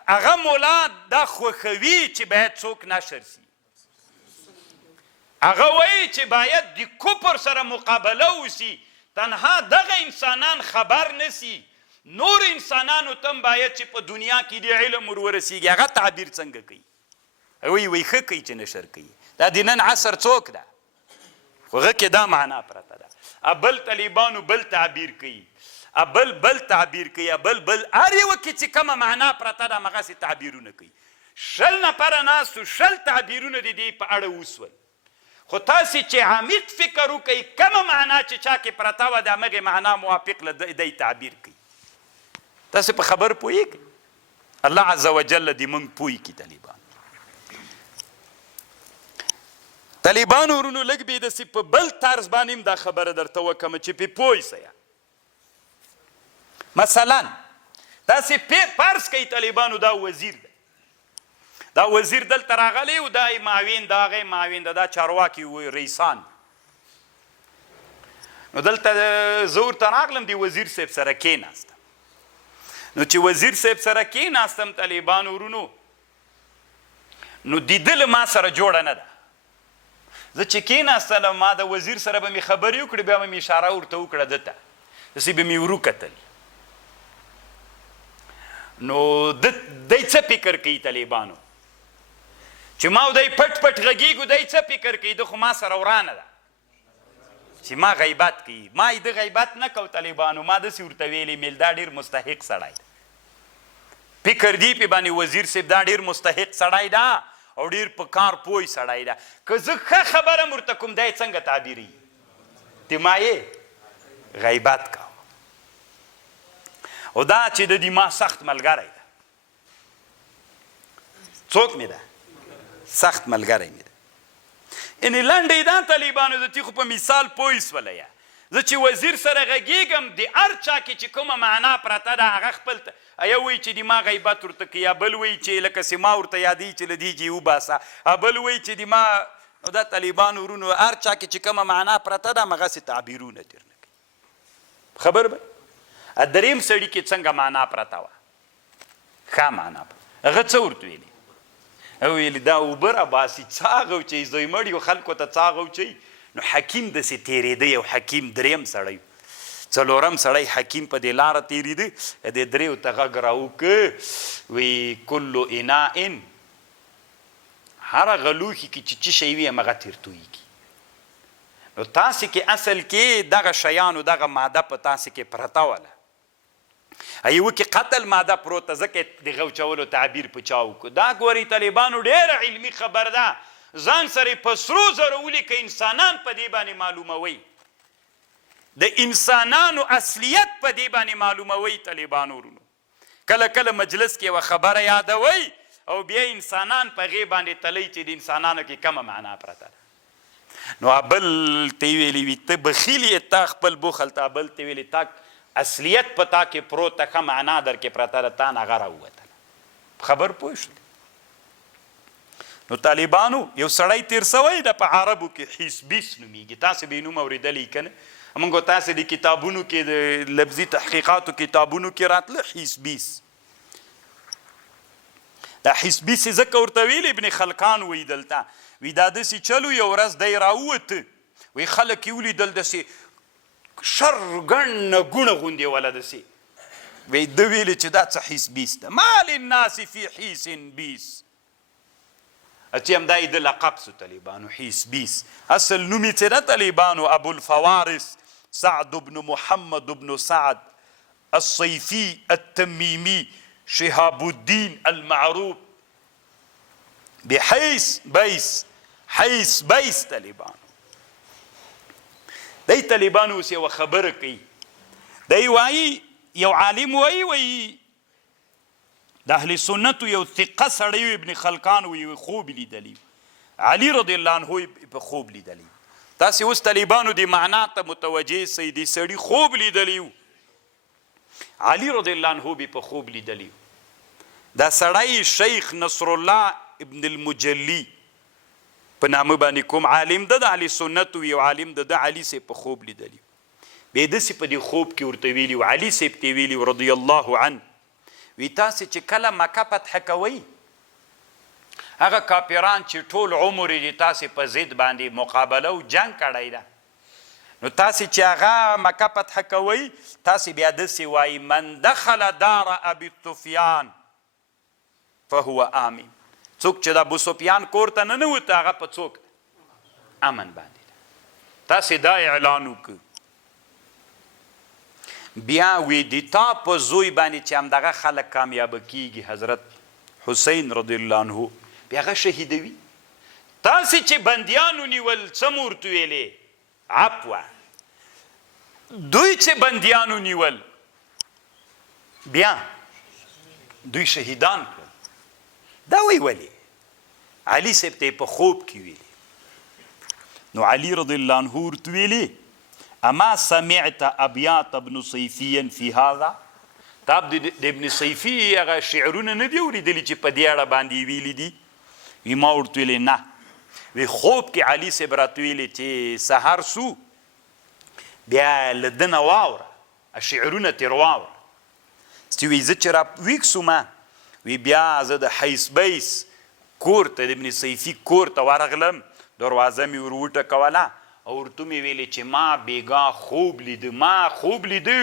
هغه مولا دا خوښوي چې باید څوک نشر سي، هغه وایي چې باید د کفر سره مقابله وسي، تنها دغه انسانان خبر نسي، نور انسانانو ته باید چې په دنیا کې د علم ورورسیږي. هغه تعبیر څنګه کوي؟ وایي ښه کوي چې نشر کوي. دا د نن عصر څوک ده؟ خو هغه کې دا معنا پرته ده. بل طالبانو بل تعبیر کوي، بل تعبیر کوي، بل هر یوه کې چې کومه معنا پرته ده همغسې تعبیرونه کوي. شل نفره ناستو 20 تعبیرونه د دې په اړه وسول خو تاسې چې عمیق فکر وکئ کومه معنا چې چا کې پرته وه د همغې معنا موافق له دی تعبیر کوي تاسې په خبر پوهېږئ الله عز وجل دې موږ پوه کړي طالبانو ورونو لږ به داسې په بل طرز باندې هم دا خبره درته وکړم چې پې پوه سئ مثلا تاسې فرض کوئ طالبانو دا وزیر دی دا وزیر دلته راغلی و دا معاون د هغې معاون دا چارواکي و رئیسان نو دلته زه ورته راغلم د وزیر صاحب سره کېناستم نو چې وزیر صاحب سره کېناستم طالبانو ورونو نو دیدل ما سره جوړه نه ده زه چې کېناستلم ما د وزیر سره به مې خبرې وکړې بیا به مې اشاره ورته وکړه ده ته داسې به مې وروکتل نو دی څه فکر کوي طالبانو چې ما او دی پټ پټ غږیږو دی څه فکر کوي ده خو ما سره ورانه ده چې ما غیبت کوي ما یې ده غیبت نه کو طالبانو ما داسې ورته ویلې میل دا ډېر مستحق سړی ده فکر دی پې باندې وزیر صاحب دا ډېر مستحق سړی ده او ډېر په کار پوه سړی ده که زه ښه خبره م ورته کوم دی څنګه تعبیري د ما یې غیبت کوه او دا چې د دې ما سخت ملګری ده څوک مې ده سخت ملګری مې ده یعنې لنډې دا طالبانو د تې خو په مثال پوه سوله یا زه چې وزیر سره غږېږم د هر چا کې چې کومه معنا پرته ده هغه خپل یو وایي چې د ما غیبت ورته کوي یا بل وایي چې لکه سما ورته یادوي چې له دې جې وباسه بل وایي چې د ما دا طالبانو ورونو هر چا کې چې کومه معنا پرته ده همغسې تعبیرونه تېر نه کوي خبر به دریم سړي کې څنګه معنا پرته وه ښه معنا هغه څه ورته ویلي ویلي دا اوبه راباسي څاغ وچوي زوی مړ یو خلکو ته څاغ وچوي نو حکیم داسې تېرېده یو حکیم دریم سړی څلورم سړی حکیم په دې لاره تېرېده د دریو ته غږ راوکړه وی کلو اناء هر هغه لوښي کې چې څه شی وي همغه تېرتویږي نو تاسې کې اصل کې دغه شیانو دغه ماده په تاسې کې پرته وله یوه کې قتل ماده پروته ځکه د غوچولو تعبیر په چا وکړو دا ګورئ طالبانو ډېره علمي خبر ده ځان سره په سرو زرو ولیکئ انسانان په دې باندې معلوموئ د انسانانو اصلیت په دې باندې معلوموئ طالبانو ورونو کله کله مجلس کې یوه خبره یادوئ او بیا انسانان په هغې باندې تلئ چې د انسانانو کې کمه معنا پرته ده نو بل ته یې ویلي وي ته بخیل یې تا خپل بخل ته بل ته ویلي تا اصلیت په تا کې پروته ښه معنا در کې پرته ده تا نه هغه راووتله خبر پوه شو نو طالبانو یو سړی تیر سوی ده په عربو کې حزبیس نومیږي تاسې به یې نوم اورېدلی که نه موږ تاسې د کتابونو کې د لفظي تحقیقاتو کتابونو کې راتله حزبیس دا حزبیس یې ځکه ورته ویل ابن خلقان وایي دلته وی دا داسې چلو یو ورځ دی راووته وی خلک یې ولیدل داسې شر ګڼه ګوڼه غوندې وله داسې وی ده ویلې چې دا څه حزبیس ده ما للناس فی حیس بیس چې همدا یې د لقب سو طالبانو حزبیس اصل نوم یې څه ده طالبانو ابوالفوارس سعد بن محمد بن سعد الصيفي التميمي شهاب الدين المعروف بحيث بيس حيث بيس طالبانو دی طالبانو اوس یوه خبره کوي دی وایي یو عالم وایي د اهل سنتو یو ثقه سړی ابن خلقان وایي خوب لیدلی علي رضی الله عنه په خوب لیدلی تاسې اوس طالبانو د معنا ته متوجه سئ د سړي خوب لیدلی علي رضی الله عنه به په خوب لیدلی دا سړی شیخ نصر الله ابن المجلی په نامه باندې کوم عالم ده د اهل سنتو یو عالم ده د علي صاحب په خوب لیدلی بیا یې داسې په دې خوب کې ورته ویلي و علي صاحب ته یې ویلي رضی الله عنه وی تاسې چې کله مکه فتح کوئ هغه کافران چې ټول عمر یې تاسې په ضد باندې مقابله او جنګ کړی ده نو تاسې چې هغه مکه فتح کوئ تاسې بیا داسې وایي من دخل دار ابي سفیان فهو آمن څوک چې د ابو سفیان کور ته ننوته هغه په څوک امن باندې ده تاسې دا اعلان وکړو بیا وی د تا په زوی باندې چې همدغه خلک کامیابه کیږي حضرت حسین رضی الله عنه بیا هغه شهیدوي. تاسې چې بندیانو نیول څه مو ورته ویلې؟ عفوه. دوی چې بندیانو نیول بیا دوی شهیدان کړل. دا وی ولې؟ علي صاحب ته په خوب کې ویلي. نو علي رضی الله عنه ورته ویلي اما سمعت ابیات ابن صیفی فی هذا؟ تا د ابن صیفی هغه شعرونه نه دي اورېدلي چې په دې اړه باندې ویلي دي؟ وی ما ورته ویلي نه. وی خوب کې علي صاحب راته ویلي چې سهار سو بیا له ده نه واوره شعرونه ترې واوره. چې وی زه چې را ویښ سومه وی بیا زه د حیث بیس کور ته د ابن صیفي کور ته ورغلم. دروازه مې ور وټکوله او ورته مې ویلې چې ما بیګا خوب لیده. ما خوب لیده،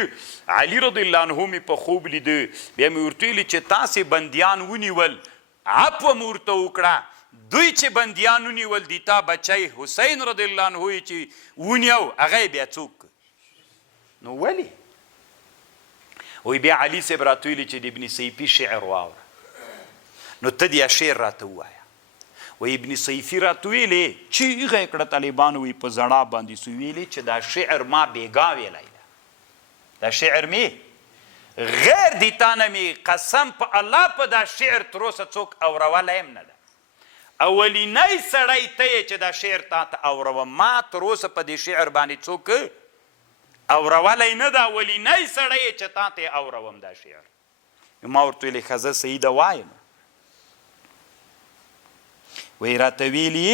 علي رضی الله عنه مې په خوب لیده. بیا مې ورته ویلې چې تاسې بندیان ونیول، عفوه مې ورته وکړه. دوی چې بندیان ونیول دي تا بچی حسین رضی الله عنه یې چې ونیو هغه بیا څوک؟ نو ولې؟ وی بیا علي صاحب راته ویلي چې د ابن صیفي شعر واوره. نو ته دې شعر راته ووایه. وی ابن صیفي راته ویلې چیغه یې کړه طالبانو وی په زړه باندې سو ویلې چې دا شعر ما بیګا ویلی ده. دا شعر مې غیر دي تانه مې قسم په الله په دا شعر تر اوسه څوک اورولی هم نه ده. اولینی سړی ته یې چې دا شعر تا ته اوروم. ما تر اوسه په دې شعر باندې څوک اورولی نه ده. اولینی سړی یې چې تا ته یې اوروم دا شعر. ما ورته ویلې ښه زه صحیح ده وایم. وی راته ویلي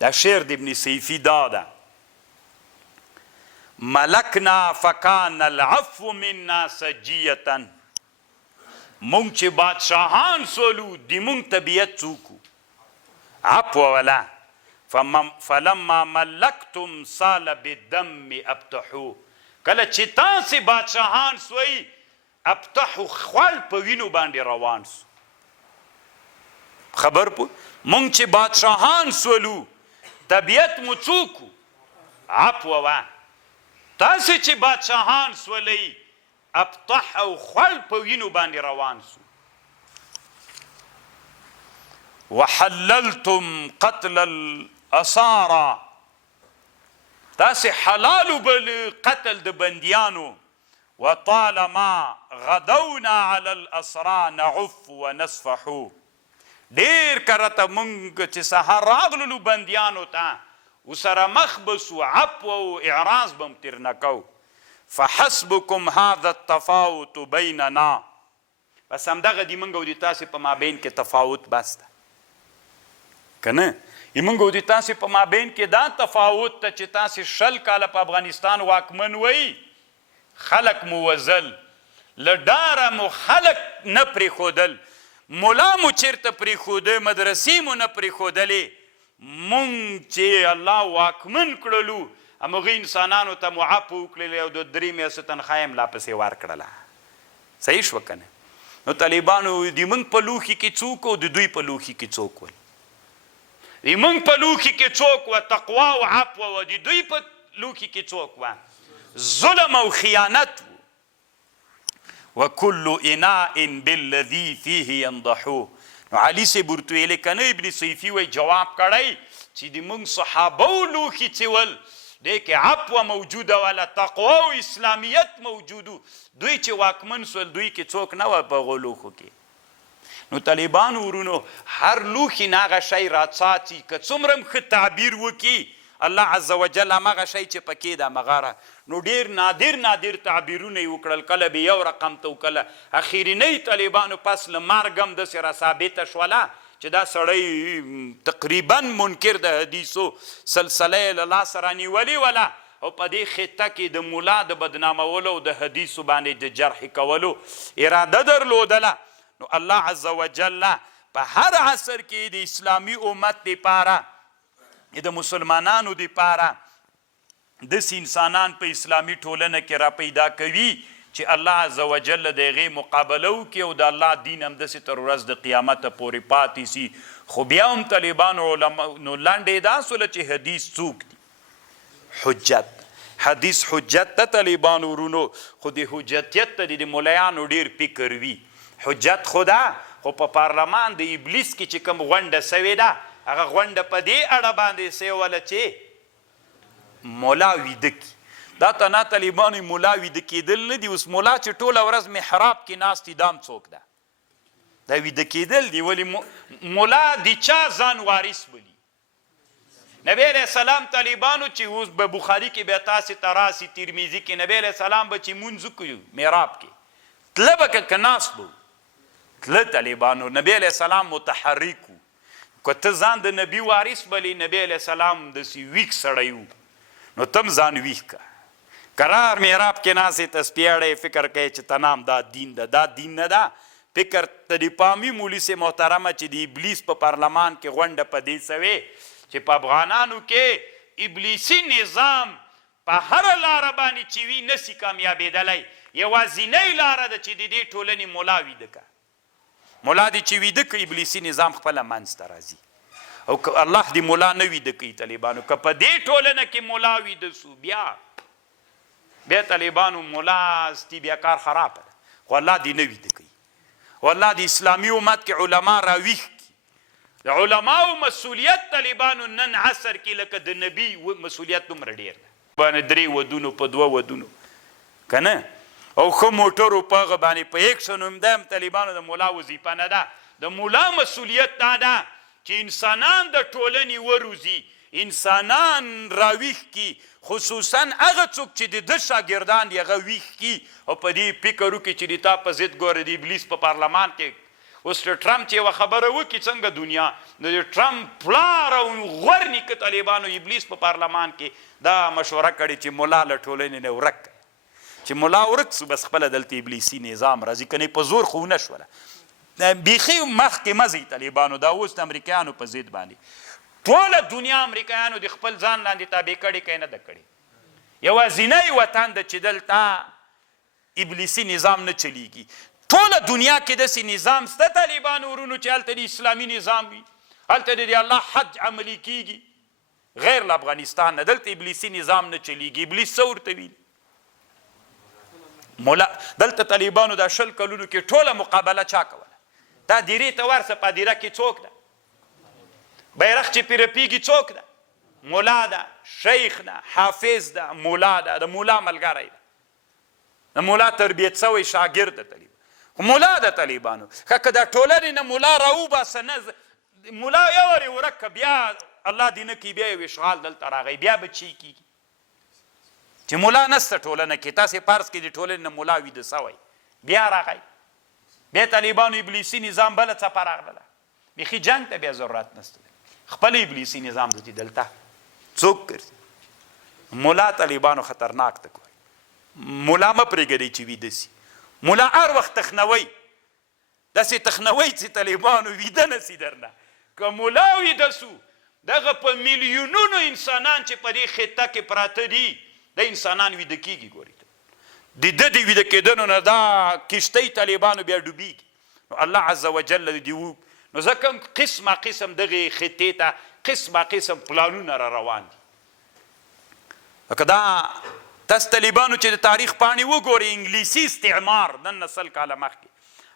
دا شعر د ابن صیفي دا ده ملکنا فکان العفو منا سجیتا. مونږ چې بادشاهان سولو د مونږ طبیعت څوکو عفو ولا فلما ملکتم سال بالدم ابتحو. کله چې تاسې بادشاهان سوی ابتحو خوال په وینو باندې روان سو. خبر پو مونږ چې بادشاهان سولو طبیعت مو څوکو عفو وا. تاسې چې بادشاهان سولی ابطح او خوال په وینو باندې روان سو. وحللتم قتل الاسارى. تاسې حلالو بل قتل د بندیانو. وطالما غدونا على الاسرى نعف ونصفحو. ډیر کرته مونږ چې سهار راغللو بندیانو ته ورسره مخ به سو عفو او اعراض به م تېر نه کو. فحسبکم هذا التفاوت بیننا. بس همدغه دي مونږ او د تاسې په مابین کې تفاوت بس ده که نه؟ مونږ او د تاسې په مابین کې دا تفاوت ته چې تاسې 20 کاله په افغانستان واکمن وئ، خلک مو وژل، له ډاره مو خلک نه پرېښودل، ملا مو چېرته پرېښوده، مدرسې مو نه پرېښودلې. مونږ چې الله واکمن کړلو همغه انسانانو ته مو عفو وکړلې او د 3 میاشتو تنخواه یې ملا پسې ورکړله. صحیح شوه که نه؟ نو طالبانو د مونږ په لوښي کې څوک او د دوی په لوښي کې څوک ول؟ د مونږ په لوښي کې څوک وه تقوا او عفو وه، د دوی په لوښي کې څوک وه ظلم او خیانت. وكل اناء بالذي فيه ينضحو. نو علي صاحب ورته ویلې که نه ابن صیفي وی جواب کړی چې د موږ صحابو لوښي څیول دی کې عفوه موجوده وله، تقوا او اسلامیت موجودو. دوی چې واکمن سول دوی کې څوک نه وه په هغو لوښو کې. نو طالبانو ورونو هر لوښي نه هغه شی راڅاڅي که څومره هم ښه تعبیر وکړي الله عز وجل همغه شی چې پکې ده همغه. نو ډېر نادر تعبیرونه یې وکړل، کله به یو رقم ته وکړله. اخرینۍ طالبانو پس له مرګ هم داسې را ثابته شوله چې دا سړی تقریبا منکر د حدیثو سلسله یې له لاسه رانیولې وله او په دې خطه کې د ملا د بدنامولو او د حدیثو باندې د جرح کولو اراده درلودله. نو الله عز وجل په هر عصر کې د اسلامي امت دپاره د مسلمانانو دپاره داسې انسانان په اسلامي ټولنه کې را پیدا کوي چې الله عز وجل د هغې مقابله وکړي او د الله دین همداسې تر ورځ د قیامته پورې پاتې سي. خو بیا هم طالبانو نو لنډې دا سوله چې حدیث څوک دي؟ حجت. حدیث حجت ته طالبانو ورونو، خو د حجتیت ته د ملایانو ډېر فکر وي. حجت خو ده خو په پارلمان د ابلیس کې چې کوم غونډه سوې ده هغه غونډه په دې اړه باندې سوله چې مولا ویده کي دا تنا طالبانو مولا ویده کېدل نه دي اوس مولا چې ټوله ورځ محراب کې ناست دي دام څوک ده دا ویده کېدل دي ولې مولا د چا ځان وارث بولي نبی علیہ السلام طالبانو چې اوس به بخاري کې بیا تاسې ته راسي ترمیزي کې نبی علیہ السلام به چې مونځ وکړو محراب کې تله به که ناست به تله طالبانو نبی علیہ السلام متحرک و که ته ځان د نبي وارث بلی نبی علیہ السلام داسې ویښ سړی و نو تم ځان ویښ که قرار محراب کې ناستې تسبیح اړی فکر کوي چې تنام دا دین ده دا دین نه ده فکر ته د پامي مولي سي محترمه چې د ابلیس په پارلمان کې غونډه په دې سوې چې په افغانانو کې ابلیسي نظام په هره لاره باندې چې وي نسي کامیابېدلی یوازینۍ لاره ده چې د دې ټولنې مولا ویده که مولا دې چې ویده که ابلیسي نظام خپله منځته راځي او که الله دې مولا نه ویده کوي طالبانو که په دې ټولنه کې مولا ویده سو بیا طالبانو مولا ستی بیا کار خرابه ده خو الله دې نه ویده کوي او الله د اسلامي امت کې علما راویښ کړي د علماو مسؤلیت طالبانو نن عصر کې لکه د نبي مسؤلیت دومره ډېر ده باندې 3 ودونو په 2 ودونو که نه او ښه موټرو په هغه باندې په ایکشن هم ده هم طالبانو د مولا وظیفه نه ده د مولا مسؤلیت دا ده چې انسانان د ټولنې وروزي انسانان راویښ کړي خصوصا هغه څوک چې د ده شاګردان دي هغه ویښ کړي او په دې فکر وکړي چې د تا په ضد ګوره د ابلیس په پارلمان کې اوس د ټرمپ چې یوه خبره وکړي څنګه دنیا د ټرمپ پلار او غور نیکه طالبانو ابلیس په پارلمان کې دا مشوره کړې چې مولا له ټولنې نه ورک کړي چې مولا ورک سو بس خپله دلته ابلیسي نظام راځي که نه په زور خو ونه شوله بیخي مخکې مه ځئ طالبانو دا اوس د امریکایانو په ضد باندې ټوله دنیا امریکایانو د خپل ځان لاندې تابع کړي که نه ده کړې یوازینی وطن ده چې دلته ابلیسي نظام نه چلیږي ټوله دنیا کې داسې نظام شته طالبانو ورونو چې هلته د اسلامي نظام وي هلته د الله حج عملي کیږي غیر له افغانستان نه دلته ابلیسي نظام نه چلیږي ابلیس څه ورته ویل مولا دلته طالبانو دا 20 کلونو کې ټوله مقابله چا کوله دا دیرې ته ورسه په دیره کې څوک ده بیرغ چې پې رپېږي څوک ده مولا ده شیخ ده حافظ ده مولا ده د مولا ملګری ده د مولا تربیت سوی شاګرد ده طالب مولا ده طالبانو که دا ټولنې نه مولا راوباسه نه مولا یو ورې ورکه بیا الله دې نه کړي بیا یو اشغال دلته راغی بیا به چی کېږي چې مولا نسته ټولنه کې تاسې فرض کې د ټولنې نه مولا ویده سوی بیا راغی بیا طالبانو ابلیسي نظام بله څپه راغله بیخي جنګ ته بیا ضرورت نسته خپل ابلیسي نظام دې دلته څوک ګرځي مولا طالبانو خطرناک ته کوي مولا مه پرېږدئ چې ویده سي مولا هر وخت تخنوي داسې تخنوي چې طالبانو ویده نسي درنه که مولا ویده سو دغه په میلیونونو انسانان چې په دې خطه کې پراته دي د انسانان ویده کېږي ګوري د ده د ویده کېدنو نه دا کشتۍ طالبانو بیا ډوبېږي نو الله عز وجل دې نو ځکه قسمه قسم دغې خطې ته قسمه قسم پلانونه را روان دي لکه دا تاسو طالبانو چې د تاریخ پاڼې وګورئ انګلیسي استعمار نن 100 کاله مخکې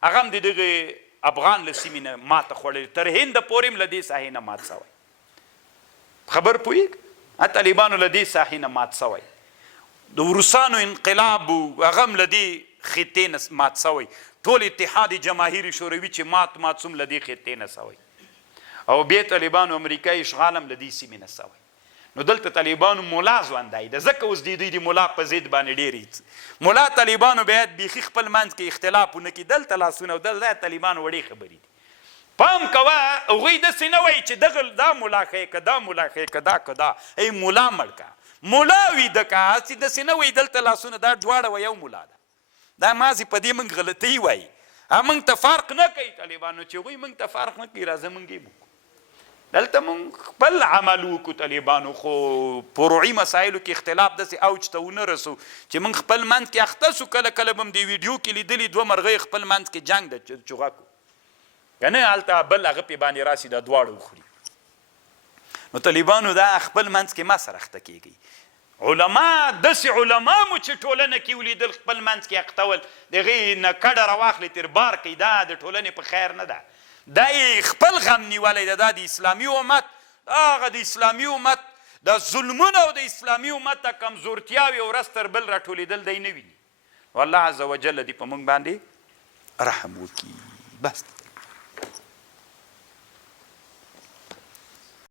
هغه هم د دغې افغان له سیمې نه ماته خوړلې تر هنده پورې هم له دې ساحې نه مات سوی خبر پوهېږ طالبانو له دې ساحې نه مات سوی د روسانو انقلاب هغه هم له دې خطې نه مات سوی ټول اتحاد جماهیر شوروي چې مات سوم له دې خطې نه سوی او بیا طالبانو امریکایي اشغال هم له دې سیمې نه سوی نو دلته طالبانو مولا ژوندی ده ځکه اوس د دوی د مولا په ضد باندې ډېر مولا طالبانو باید بیخي خپل منځ کې اختلاف ونه کړي دلته لاسونه او دلته طالبانو وړې خبرې دي پام کوه هغوی داسې نه وایي چې دغه دا مولا ښیې که دا مولا ښیې که دا که دا ای مولا مړ که مولا ویده که هسې داسې نه وایي دلته لاسونه دا دواړه وه یو مولا ده دا مازې په دې موږ غلطۍ وایي موږ ته فرق نه کوي طالبانو چې هغوی موږ ته فرق نه کوي راځه موږ یې دلته مونږ خپل عمل وکړو طالبانو خو فروعي مسایلو کې اختلاف داسې اوج ته ونه رسو چې مونږ خپل منځ کې اخته سو کله کله به هم د ویډیو کې لیدلي 2 مرغۍ خپل منځ کې جنګ ده چغه کو که نه هلته بل هغه پې باندې راسي دا دواړه وخوري نو طالبانو دا خپل منځ کې ما سره اخته کېږي علما داسې علما مو چې ټولنه کې ولیدل خپل منځ کې اختول د هغې نه کډه راواخلي تر بار کوي دا د ټولنې په خیر نه ده دا یې خپل غم نیولی ده دا د اسلامي امت هغه د اسلامي امت د ظلمونه او د اسلامي امت د کمزورتیاوې ورځ تر بل راټولېدل دی نه ویني والله عز وجل دې په موږ باندې رحم وکړي بس